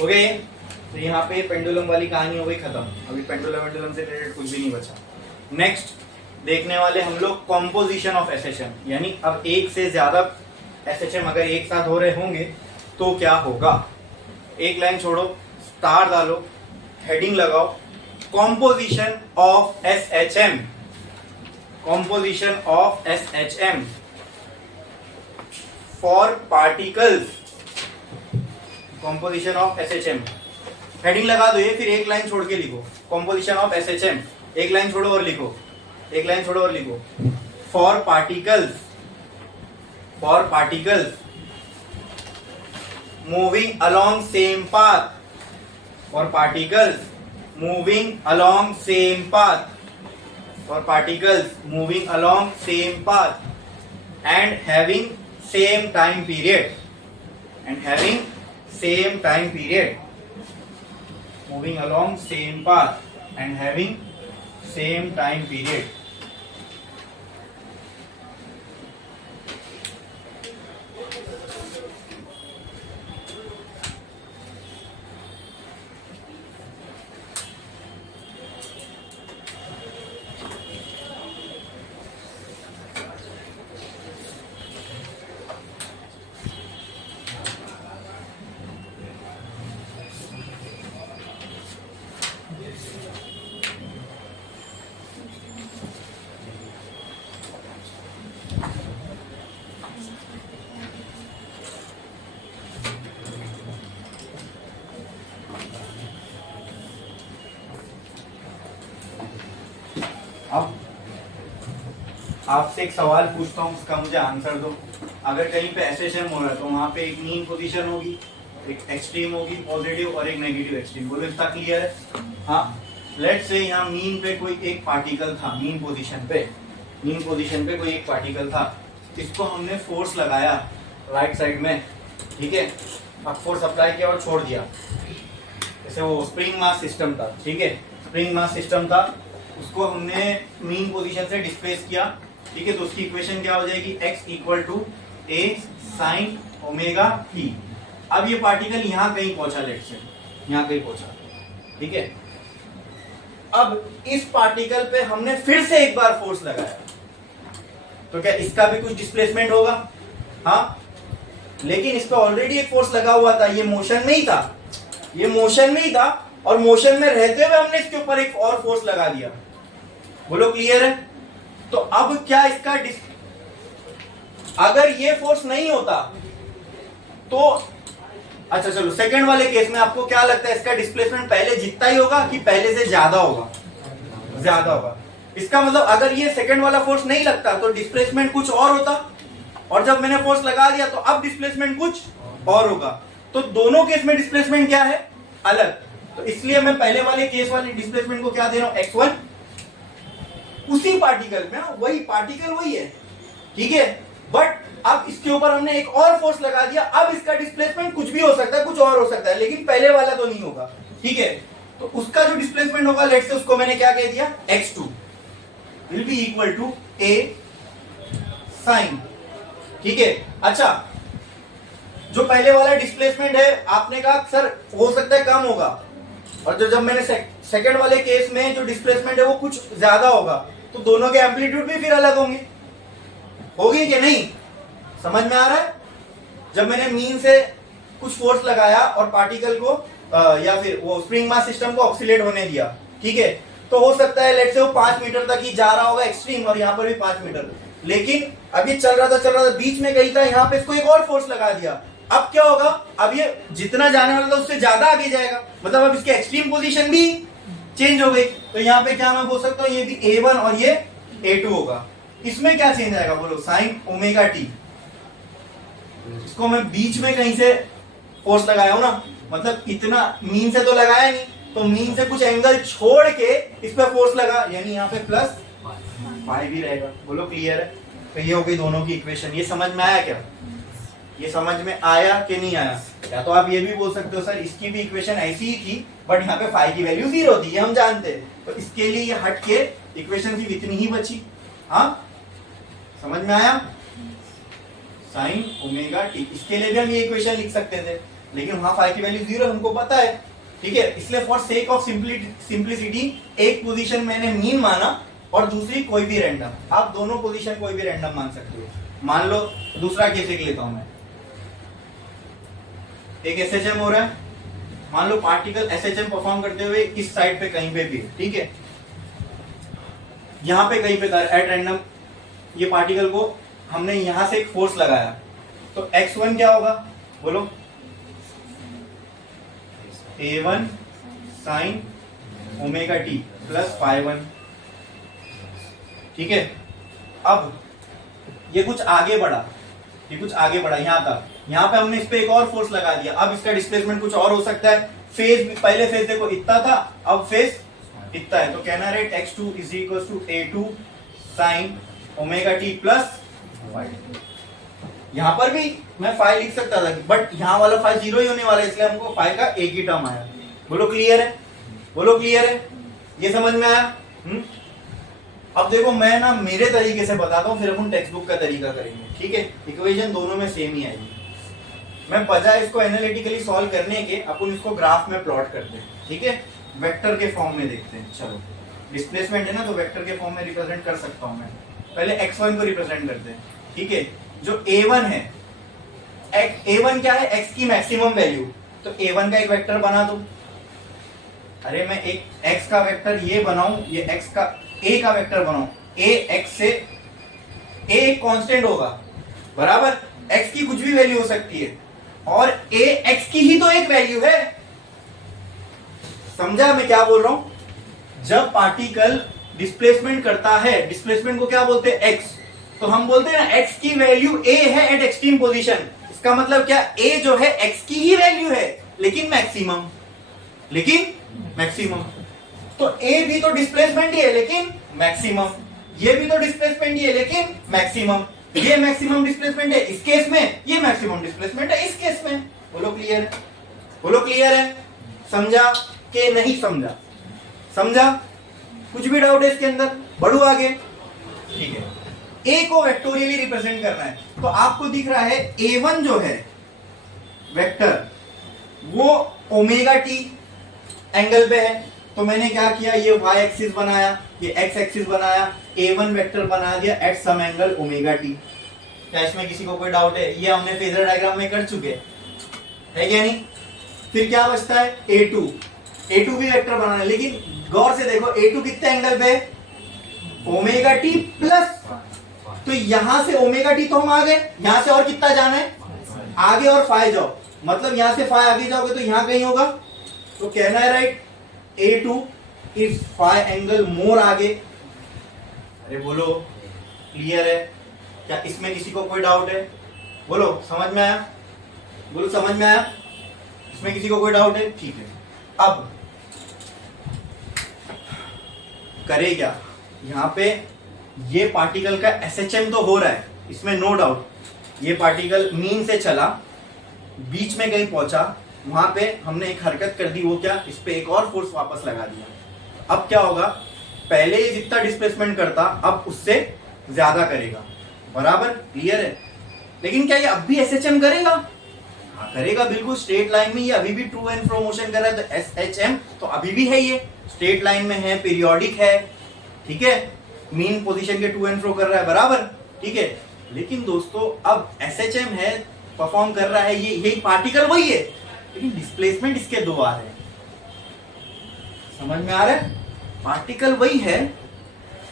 हो गए। तो यहाँ पे पेंडुलम वाली कहानी हो गई खत्म। अभी पेंडुलम से रिलेटेड कुछ भी नहीं बचा। नेक्स्ट देखने वाले हम लोग कॉम्पोजिशन ऑफ एसएचएम, यानी अब एक से ज्यादा एसएचएम अगर एक साथ हो रहे होंगे तो क्या होगा। एक लाइन छोड़ो, स्टार डालो, हेडिंग लगाओ, composition of SHM. composition of SHM for particles, composition of SHM। Heading लगा दो ये, फिर एक लाइन छोड़ के लिखो composition of SHM, एक लाइन छोड़ो और लिखो, एक लाइन छोड़ो और लिखो for particles moving along same path, for particles moving along same path, for particles moving along same path and having same time period, and having same time period, moving along same path and having same time period। अब आपसे एक सवाल पूछता हूँ, उसका मुझे answer दो। अगर कहीं पे एसएचएम हो रहा है तो वहां पे एक मीन पोजीशन होगी, एक एक्सट्रीम होगी पॉजिटिव और एक नेगेटिव एक्सट्रीम। बोलो इतना क्लियर है? हाँ, लेट्स से यहाँ मीन पे कोई एक पार्टिकल था, मीन पोजीशन पे कोई एक पार्टिकल था, इसको हमने फोर्स लगाया राइट साइड में, ठीक है। अब फोर्स अप्लाई किया और छोड़ दिया, जैसे वो स्प्रिंग मास सिस्टम था, ठीक है, स्प्रिंग मास सिस्टम था, उसको हमने मीन पोजीशन से डिस्प्लेस किया, ठीक है। तो उसकी इक्वेशन क्या हो जाएगी? x equal to a sine omega t। अब ये पार्टिकल यहाँ कहीं पहुंचा, लेट से यहाँ कहीं पहुंचा, ठीक है। अब इस पार्टिकल पे हमने फिर से एक बार फोर्स लगाया, तो क्या इसका भी कुछ डिस्प्लेसमेंट होगा? हाँ, लेकिन इस पे ऑलरेडी एक फोर्स लगा हुआ था, ये मोशन में ही था, ये मोशन में ही था, और मोशन में रहते हुए हमने इसके ऊपर एक और फोर्स लगा दिया। बोलो क्लियर है? तो अब क्या इसका अगर ये फोर्स नहीं होता तो अच्छा चलो सेकंड वाले केस में आपको क्या लगता है, इसका डिस्प्लेसमेंट पहले जितना ही होगा कि पहले से ज्यादा होगा? ज्यादा होगा। इसका मतलब अगर ये सेकंड वाला फोर्स नहीं लगता तो डिस्प्लेसमेंट कुछ और होता, और जब मैंने फोर्स लगा दिया तो अब डिस्प्लेसमेंट कुछ और होगा। तो दोनों केस में डिस्प्लेसमेंट क्या है? अलग। तो इसलिए मैं पहले वाले केस वाले डिस्प्लेसमेंट को क्या दे रहा हूं? x1, उसी पार्टिकल में, वही पार्टिकल वही है, ठीक है, बट अब इसके ऊपर हमने एक और फोर्स लगा दिया। अब इसका डिस्प्लेसमेंट कुछ भी हो सकता है, कुछ और हो सकता है, लेकिन पहले वाला तो नहीं होगा, ठीक है। तो उसका जो डिस्प्लेसमेंट होगा, लेट्स से उसको मैंने क्या कह दिया? x2 will be equal to a sine, ठीक है। अच्छा, जो पहले वाला डिस्प्लेसमेंट है आपने कहा सर हो सकता है कम होगा, और जो जब मैंने सेकंड वाले केस में जो डिस्प्लेसमेंट है वो कुछ ज्यादा होगा, तो दोनों के एम्पलीट्यूड भी फिर अलग होंगे, होगी कि नहीं? समझ में आ रहा है? जब मैंने मीन से कुछ फोर्स लगाया और पार्टिकल को या फिर वो स्प्रिंग मास सिस्टम को ऑक्सीलेट होने दिया, ठीक है, तो हो सकता है लेट से वो 5 मीटर तक ही जा रहा होगा एक्सट्रीम, और यहाँ पर भी 5 मीटर, लेकिन अब ये चल रहा था बीच में कहीं था, यहाँ पे इसको एक और फोर्स लगा दिया। अब क्या होगा? अब ये जितना जाने वाला था उससे ज्यादा आगे जाएगा, मतलब अब इसके एक्सट्रीम पोजीशन भी चेंज हो गई। तो यहाँ पे क्या मैं बोल सकता हूँ, ये भी a1 और ये a2 होगा। इसमें क्या चेंज आएगा? बोलो साइन ओमेगा टी। इसको मैं बीच में कहीं से फोर्स लगाया हूं ना, मतलब इतना मीन से तो लगाया नहीं, तो मीन से कुछ एंगल छोड़ के इस पे फोर्स लगा, यानी यहाँ पे प्लस फाइव ही रहेगा। बोलो क्लियर है? तो ये हो गई दोनों की इक्वेशन। ये समझ में आया क्या? ये समझ में आया कि नहीं आया? या तो आप ये भी बोल सकते हो सर इसकी भी इक्वेशन ऐसी ही थी, बट यहाँ पे फाइव की वैल्यू 0 थी, ये हम जानते हैं, तो इसके लिए ये हट के इक्वेशन सिर्फ इतनी ही बची। हाँ, समझ में आया? साइन ओमेगा टी, इसके लिए भी हम ये इक्वेशन लिख सकते थे, लेकिन वहां फाइव की वैल्यू 0 हमको पता है, ठीक है। इसलिए फॉर सेक ऑफ सिंप्लिसिटी एक पोजीशन मैंने मीन माना और दूसरी कोई भी रैंडम। आप दोनों पोजीशन कोई भी रैंडम मान सकते हो। मान लो दूसरा केस एक लेता हूं मैं, एक एसएचएम हो रहा है, मान लो पार्टिकल एसएचएम परफॉर्म करते हुए इस साइड पे कहीं पे भी, ठीक है। यहाँ पे कहीं पे एट रैंडम ये पार्टिकल को हमने यहां से एक फोर्स लगाया, तो x1 क्या होगा बोलो? a1 sign omega t plus phi1। ठीक है, अब ये कुछ आगे बढ़ा, यहां तक, यहां पे हमने इस पे एक और फोर्स लगा दिया। अब इसका डिस्प्लेसमेंट कुछ और हो सकता है। फेज, पहले फेज देखो इतना था, अब फेज इतना है, तो कहना write x2 is equal to a2 sine omega t plus. यहां पर भी मैं फाइ लिख सकता था, बट यहां वाला फाइ जीरो ही होने वाला है, इसलिए हमको फाइ का एक ही टर्म आया। बोलो क्लियर है? बोलो क्लियर है? ये समझ में आया? अब देखो मैं ना मेरे तरीके से बताता हूँ, फिर अपन टेक्स्ट बुक का तरीका करेंगे। ठीक है, इक्वेशन दोनों में सेम ही आएगी। मैं बजाय इसको एनालिटिकली सॉल्व करने के अपन इसको ग्राफ में प्लॉट करते हैं। ठीक है, वेक्टर के फॉर्म में देखते हैं। चलो, डिस्प्लेसमेंट है ना, तो वेक्टर के फॉर्म में रिप्रेजेंट कर सकता हूं मैं। पहले x1 को रिप्रेजेंट करते हैं। ठीक है, जो a1 है, a1 क्या है? x की मैक्सिमम वैल्यू, तो a1 का एक वेक्टर बना दो। अरे मैं एक x का वेक्टर ये बनाऊं, ये x का a का वेक्टर बनाऊं, a x से a एक कांस्टेंट होगा, बराबर? x की कुछ भी वैल्यू हो सकती है, और a x की ही तो एक वैल्यू है। समझा मैं क्या बोल रहा हूं? जब पार्टिकल डिस्प्लेसमेंट करता है, डिस्प्लेसमेंट को क्या बोलते हैं? x। तो हम बोलते हैं ना x की वैल्यू a है एट एक्सट्रीम पोजीशन। इसका मतलब क्या? a जो है x की ही वैल्यू है, लेकिन मैक्सिमम, तो a भी तो डिस्प्लेसमेंट ही है लेकिन मैक्सिमम, ये भी तो डिस्प्लेसमेंट ही है लेकिन मैक्सिमम। ये मैक्सिमम डिस्प्लेसमेंट है इस केस में, ये मैक्सिमम डिस्प्लेसमेंट है इस केस में। बोलो क्लियर है? बोलो क्लियर है? समझा कि नहीं समझा? समझा? कुछ भी डाउट है इसके अंदर? बढ़ू आगे। ठीक है, a को वेक्टोरियली रिप्रेजेंट करना है, तो आपको दिख रहा है a1 जो है वेक्टर, वो ओमेगा टी एंगल पे है। तो मैंने क्या किया, ये y एक्सिस बनाया, ये x एक्सिस बनाया, a1 वेक्टर बना दिया at some angle omega t. क्या इसमें किसी को कोई डाउट है? ये हमने फेजर डायग्राम में कर चुके है क्या नहीं? फिर क्या बचता है? a2 भी वेक्टर बनाना है, लेकिन गौर से देखो a2 कितने एंगल पे? Omega t plus. तो यहां से ओमेगा टी तो हम आ गए, यहां से और कितना जाना है? आगे और फाइ जाओ, मतलब यहां से फाइ आगे जाओगे तो यहां कहीं होगा। तो कहना है right a2 is phi angle more आगे। अरे बोलो क्लियर है? क्या इसमें किसी को कोई डाउट है? बोलो समझ में आया? बोलो समझ में आया? इसमें किसी को कोई डाउट है? ठीक है, अब करे क्या? यहां पे ये पार्टिकल का SHM तो हो रहा है, इसमें नो डाउट। ये पार्टिकल मीन से चला, बीच में कहीं पहुंचा, वहां पे हमने एक हरकत कर दी, वो क्या? इस पे एक और फोर्स वापस लगा दिया। अब क्या होगा? पहले ये जितना डिस्प्लेसमेंट करता, अब उससे ज्यादा करेगा, बराबर? क्लियर है? लेकिन क्या ये अब भी SHM करेगा? हाँ करेगा, बिल्कुल स्ट्रेट लाइन में ये अभी भी टू एंड फ्रो मोशन कर रहा है, तो SHM तो अभी भी है, ये स्ट्रेट लाइन में है, पीरियोडिक है। ठीक है, मीन पोजीशन के टू एंड फ्रो कर रहा है, बराबर? ठीक है, लेकिन दोस्तों अब SHM है, परफॉर्म कर रहा है, ये यही पार्टिकल वही है, लेकिन डिस्प्लेसमेंट इसके दो आ रहे हैं। समझ में आ रहा है? पार्टिकल वही है,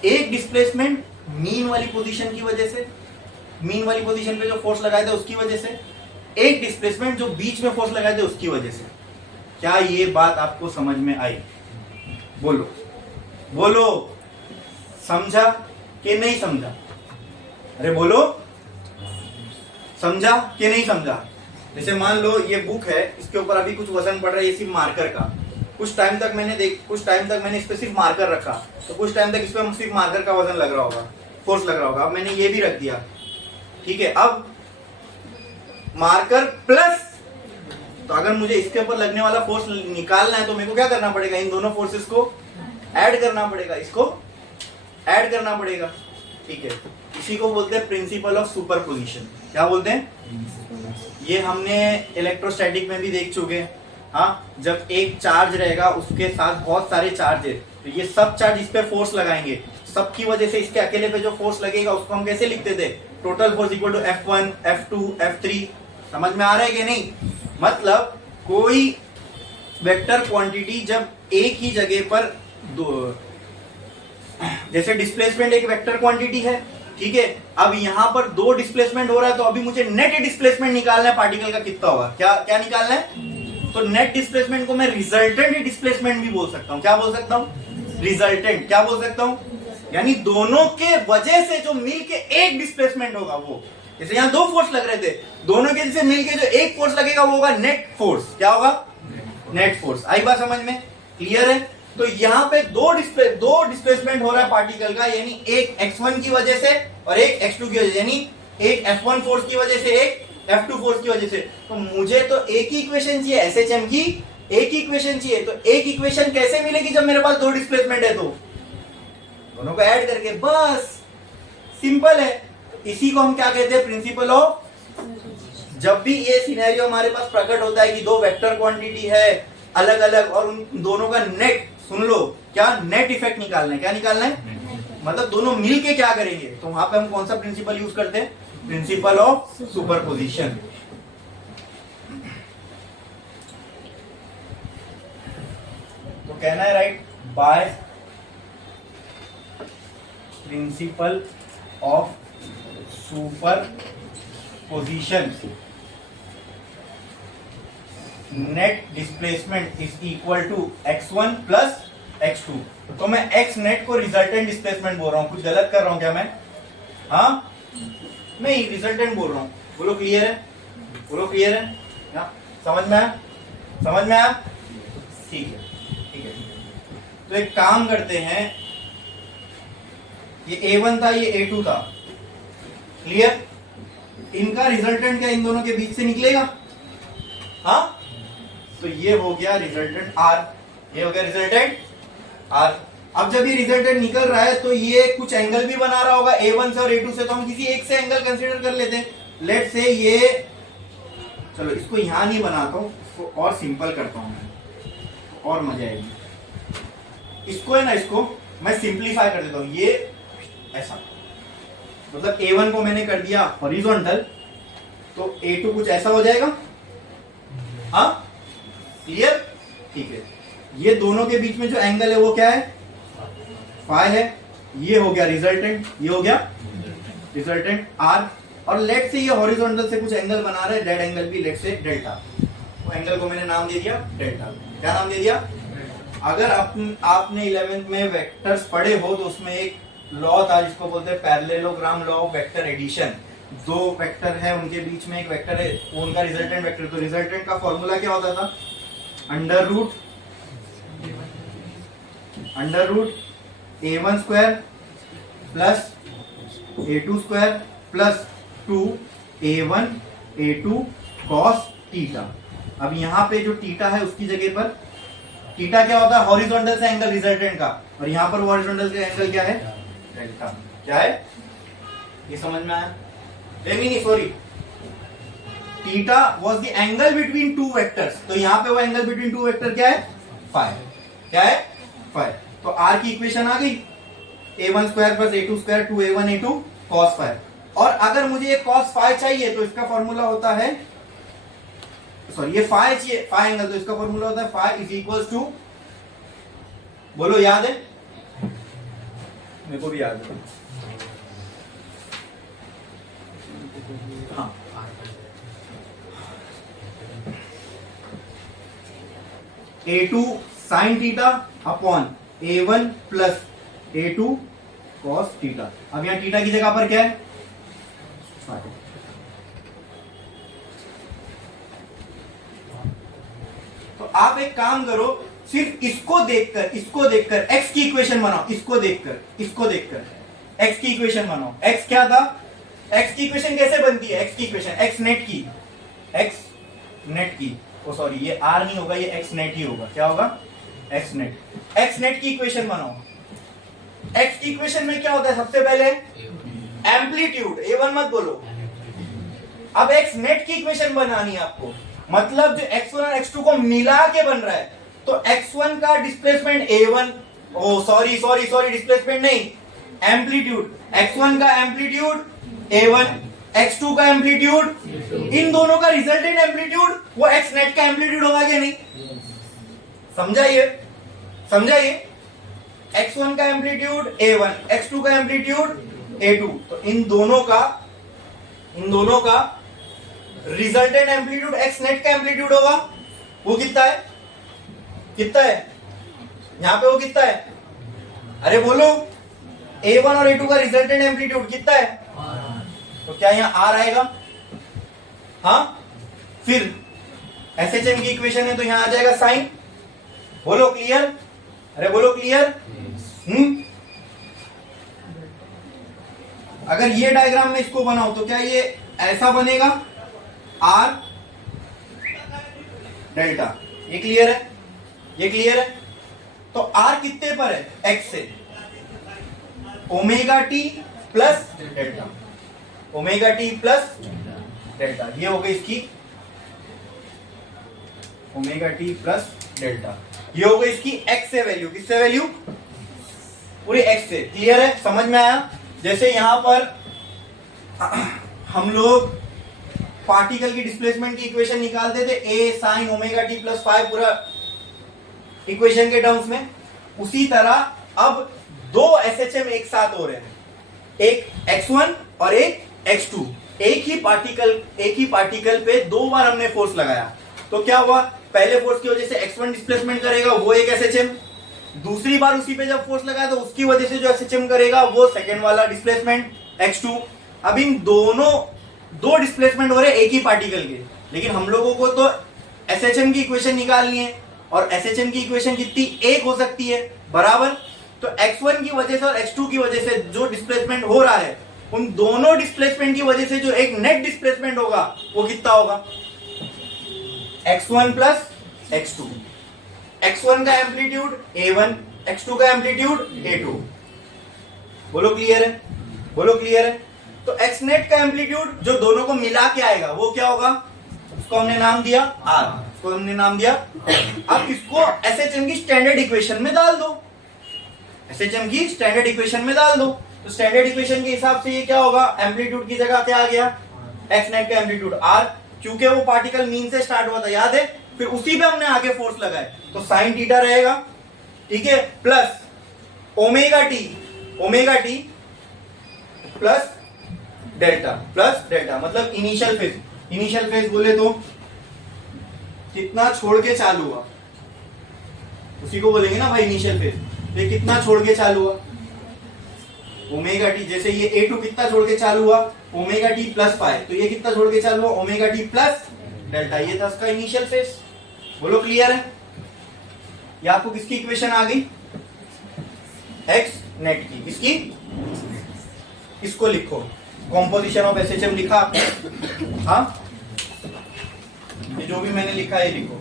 एक डिस्प्लेसमेंट मीन वाली पोजीशन की वजह से, मीन वाली पोजीशन पे जो फोर्स लगाए थे उसकी वजह से, एक डिस्प्लेसमेंट जो बीच में फोर्स लगाए थे उसकी वजह से। क्या ये बात आपको समझ में आई? बोलो बोलो, समझा कि नहीं समझा? अरे बोलो, समझा कि नहीं समझा? जैसे मान लो ये बुक है, इसके ऊपर अभी कुछ वजन पड़ रहा है, ये सिर्फ मार्कर का। कुछ टाइम तक मैंने इस पे सिर्फ मार्कर रखा, तो कुछ टाइम तक इस पे सिर्फ मार्कर का वजन लग रहा होगा, फोर्स लग रहा होगा। अब मैंने ये भी रख दिया, ठीक है। अब मार्कर प्लस, तो अगर मुझे इसके ऊपर लगने वाला फोर्स निकालना है तो मेरे को क्या करना पड़ेगा? इन दोनों फोर्सेस को ऐड करना पड़ेगा, इसको ऐड करना पड़ेगा। ठीक है, इसी को बोलते हैं प्रिंसिपल ऑफ सुपरपोजिशन। क्या बोलते हैं? ये हमने इलेक्ट्रोस्टैटिक में भी देख चुके हैं। हाँ, जब एक चार्ज रहेगा उसके साथ बहुत सारे चार्ज है, तो ये सब चार्ज इस पे फोर्स लगाएंगे, सबकी वजह से इसके अकेले पे जो फोर्स लगेगा उसको हम कैसे लिखते थे? Total force equal to F1 F2 F3। समझ में आ रहा है कि नहीं? मतलब कोई वेक्टर क्वांटिटी जब एक ही जगह पर जैसे डिस्प्लेसमेंट एक वेक्टर क्वांटिटी है, ठीक है। अब यहाँ पर दो डिस्प्लेसमेंट हो रहा है, तो अभी मुझे नेट डिस्प्लेसमेंट निकालना है पार्टिकल का कितना होगा। क्या क्या निकालना है? तो नेट डिस्प्लेसमेंट को मैं रिजल्टेंट डिस्प्लेसमेंट भी बोल सकता हूँ। क्या बोल सकता हूँ? रिजल्टेंट। क्या बोल सकता हूँ? यानी दोनों के वजह से जो मिल के एक डिस्प्लेसमेंट होगा वो, जैसे यहाँ दो फोर्स लग रहे थे, दोनों के से मिलके जो एक फोर्स लगेगा वो होगा नेट फोर्स। क्या होगा? Net force. आई बात समझ में? क्लियर है? तो यहाँ पे दो डिस्प्लेसमेंट हो रहा है पार्टिकल का, यानी एक x1 की वजह से और एक x2 की वजह से, यानी एक F1 फोर्स की वजह से, एक F2 फोर्स की वजह से। तो मुझे तो एक ही इक्वेशन चाहिए, SHM की एक ही इक्वेशन चाहिए। तो एक इक्वेशन कैसे मिलेगी जब मेरे पास दो डिस्प्लेसमेंट है? तो दोनों को ऐड करके, बस सिंपल है। इसी को हम क्या कहते हैं? Principle of. जब भी ये सिनेरियो हमारे पास प्रकट होता है कि दो वेक्टर क्वांटिटी है अलग अलग और उन दोनों का नेट, सुन लो, क्या नेट इफेक्ट निकालना है। क्या निकालना है? मतलब दोनों मिलके क्या करेंगे। तो वहां पे हम कौन सा प्रिंसिपल यूज करते हैं? Principle of superposition. तो कहना है right, by principle of superposition net displacement is equal to x1 plus x2। तो मैं x नेट को रिजल्टेंट डिस्प्लेसमेंट बोल रहा हूं। कुछ गलत कर रहा हूं क्या मैं? हाँ, नहीं, रिजल्टेंट बोल रहा हूं। बोलो क्लियर है? बोलो क्लियर है? हाँ, समझ में आया? समझ में आया? ठीक है, ठीक है। तो एक काम करते हैं, ये A1 था, ये A2 था, क्लियर। इनका रिजल्टेंट क्या इन दोनों के बीच से निकलेगा? हाँ, तो ये हो गया रिजल्टेंट R, ये हो गया रिजल्टेंट R। अब जब ये रिजल्टेंट निकल रहा है तो ये कुछ एंगल भी बना रहा होगा A1 से और A2 से। तो हम किसी एक से एंगल कंसीडर कर लेते हैं। लेट से ये, चलो इसको यहां नहीं बनाता हूं, इसको और सिंपल करता हूं मैं, और मजा आएगी। इसको है ना, इसको मैं सिंप्लीफाई कर देता हूं। ये ऐसा, मतलब A1 को मैंने कर दिया हॉरिजॉन्टल, तो A2 कुछ ऐसा हो जाएगा। हाँ, क्लियर? ठीक है। ये दोनों के बीच में जो एंगल है वो क्या है? फाई है। ये हो गया रिजल्टेंट, ये हो गया रिजल्टेंट R। और लेट से ये हॉरिजॉन्टल से कुछ एंगल बना रहा है, डेड एंगल भी, लेट से डेल्टा। वो एंगल को मैंने नाम दे दिया डेल्टा। क्या नाम दे दिया? अगर आपने 11th में वेक्टर्स पढ़े हो तो उसमें एक लॉ था जिसको बोलते हैं parallelogram law of vector addition. दो वेक्टर है, उनके बीच में एक वेक्टर है, वो उनका रिजल्टेंट वेक्टर। तो रिजल्टेंट का फॉर्मूला क्या होता था? Under root A1 square plus A2 square plus 2A1 A2 cos theta. अब यहाँ पे जो थीटा है उसकी जगह पर, थीटा क्या होता है? हॉरिजॉन्टल से एंगल रिजल्टेंट का, और यहाँ पर हॉरिजॉन्टल से एंगल क्या है? डेल्टा। क्या है? ये समझ में आया? नहीं, sorry, theta was the angle between two vectors. तो यहाँ पे वो एंगल बिटवीन टू वेक्टर क्या है? फाई। क्या है? फाई। तो R की इक्वेशन आ गई, A1 square plus A2 square 2A1 A2 cos phi. और अगर मुझे ये cos फाई चाहिए तो इसका फॉर्मूला होता है, सॉरी, ये फाई चाहिए, फाई एंगल, तो इसका फॉर्मूला होता है फाई इज इक्वल टू, बोलो याद है? मेरे को भी याद है। हाँ, A2 sine theta upon A1 plus A2 cos theta. अब यहां थीटा की जगह पर क्या है? तो आप एक काम करो, सिर्फ इसको देखकर x की इक्वेशन बनाओ। इसको देखकर x की इक्वेशन बनाओ। x क्या था? x की इक्वेशन कैसे बनती है? x की इक्वेशन x नेट की, ओ सॉरी, ये r नहीं होगा, ये x नेट ही होगा। क्या होगा? x नेट की इक्वेशन बनाओ। x की इक्वेशन में क्या होता है? सबसे पहले एम्पलीट्यूड, A1 मत बोलो। अब x नेट की इक्वेशन बनानी है आपको, मतलब जो x1 और x2 को मिला के बन रहा है। तो x1 का डिस्प्लेसमेंट A1, ओ सॉरी, डिस्प्लेसमेंट नहीं, एम्पलीट्यूड। x1 का एम्पलीट्यूड A1, x2 का एम्पलीट्यूड, इन दोनों का रिजल्टेंट एम्पलीट्यूड वो x नेट का एम्पलीट्यूड होगा क्या? नहीं? समझाइए। x1 का एम्पलीट्यूड a1, x2 का एम्पलीट्यूड a2। तो इन दोनों का रिजल्टेंट एम्पलीट्यूड x नेट का एम्पलीट्यूड होगा, वो कितना है, यहां पे वो कितना है, अरे बोलो, a1 और a2 का रिजल्टेंट एम्पलीट्यूड कितना है, तो क्या यहाँ r आएगा, हाँ, फिर SHM की इक्वेशन है तो यहां आ जाएगा साइन। बोलो क्लियर, अरे बोलो क्लियर। अगर ये डायग्राम में इसको बनाओ तो क्या ये ऐसा बनेगा, R डेल्टा, ये क्लियर है, ये क्लियर है। तो R कितने पर है, x से, omega t plus delta, omega t plus delta, ये हो गई इसकी ओमेगा टी प्लस डेल्टा, ये हो गई इसकी x से वैल्यू, किससे वैल्यू, पूरी x से। क्लियर है, समझ में आया। जैसे यहां पर हम लोग पार्टिकल की डिस्प्लेसमेंट की इक्वेशन निकालते थे, a sine omega t plus 5 पूरा इक्वेशन के टर्म्स में, उसी तरह अब दो SHM एक साथ हो रहे हैं, एक x1 और एक x2, एक ही पार्टिकल पे दो बार हमने फोर्स लगाया, तो क्या हुआ, पहले फोर्स की वजह से x1 डिस्प्लेसमेंट करेगा, वो एक SHM, दूसरी बार उसी पे जब फोर्स लगाया तो उसकी वजह से जो SHM करेगा वो सेकेंड वाला डिस्प्लेसमेंट x2। अब इन दोनों दो डिस्प्लेसमेंट हो रहे एक ही पार्टिकल के, लेकिन हम लोगों को तो SHM की इक्वेशन निकालनी है, और SHM की इक्वेशन कितनी, एक हो सकती है, बराबर। तो x1 की वजह से और x2 की वजह से जो डिस्प्लेसमेंट हो रहा है, उन दोनों डिस्प्लेसमेंट की वजह से जो एक नेट डिस्प्लेसमेंट होगा वो कितना होगा, x1 प्लस x2, x1 का एम्पलीट्यूड a1, x2 का एम्पलीट्यूड a2। बोलो क्लियर है, बोलो क्लियर है। तो x नेट का एम्पलीट्यूड जो दोनों को मिला के आएगा वो क्या होगा, उसको हमने नाम दिया r, उसको हमने नाम दिया। अब इसको SHM की स्टैंडर्ड इक्वेशन में डाल दो, SHM की स्टैंडर्ड इक्वेशन में डाल दो। तो स्टैंडर्ड इक्वेशन के हिसाब से ये क्या होगा, एम्पलीट्यूड की जगह क्या आ गया, x नेट का एम्पलीट्यूड r, क्योंकि वो पार्टिकल मीन से स्टार्ट हुआ था, याद है, फिर उसी पे हमने आगे फोर्स लगाए, तो साइन थीटा रहेगा, ठीक है, plus omega t plus delta, मतलब इनिशियल फेज बोले तो कितना छोड़ के चालू हुआ, उसी को बोलेंगे ना भाई इनिशियल फेज। ये कितना छोड़ के चालू हुआ, ओमेगा टी, जैसे ये A2 कितना छोड़ के चालू हुआ, ओमेगा टी प्लस 5, तो ये कितना छोड़ के चालू हुआ, ओमेगा टी प्लस डेल्टा, ये था उसका इनिशियल फेज। बोलो क्लियर है। ये आपको किसकी इक्वेशन आ गई, एक्स नेट की, किसकी, इसको लिखो, कॉम्पोजिशन ऑफ SHM लिखा आपने, हाँ, ये जो भी मैंने लिखा है लिखो।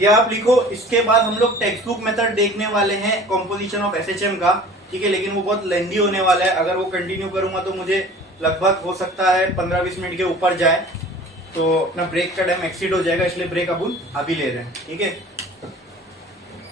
ये आप लिखो। इसके बाद हम लोग टेक्स्ट बुक मेथड देखने वाले हैं कॉम्पोजिशन ऑफ SHM का। ठीक है, लेकिन वो बहुत लेंदी होने वाला है। अगर वो कंटिन्यू करूंगा तो मुझे लगभग हो सकता है 15-20 मिनट के ऊपर जाए, तो अपना ब्रेक का टाइम एक्सीड हो जाएगा, इसलिए ब्रेक अपन अभी ले रहे हैं। ठीक है,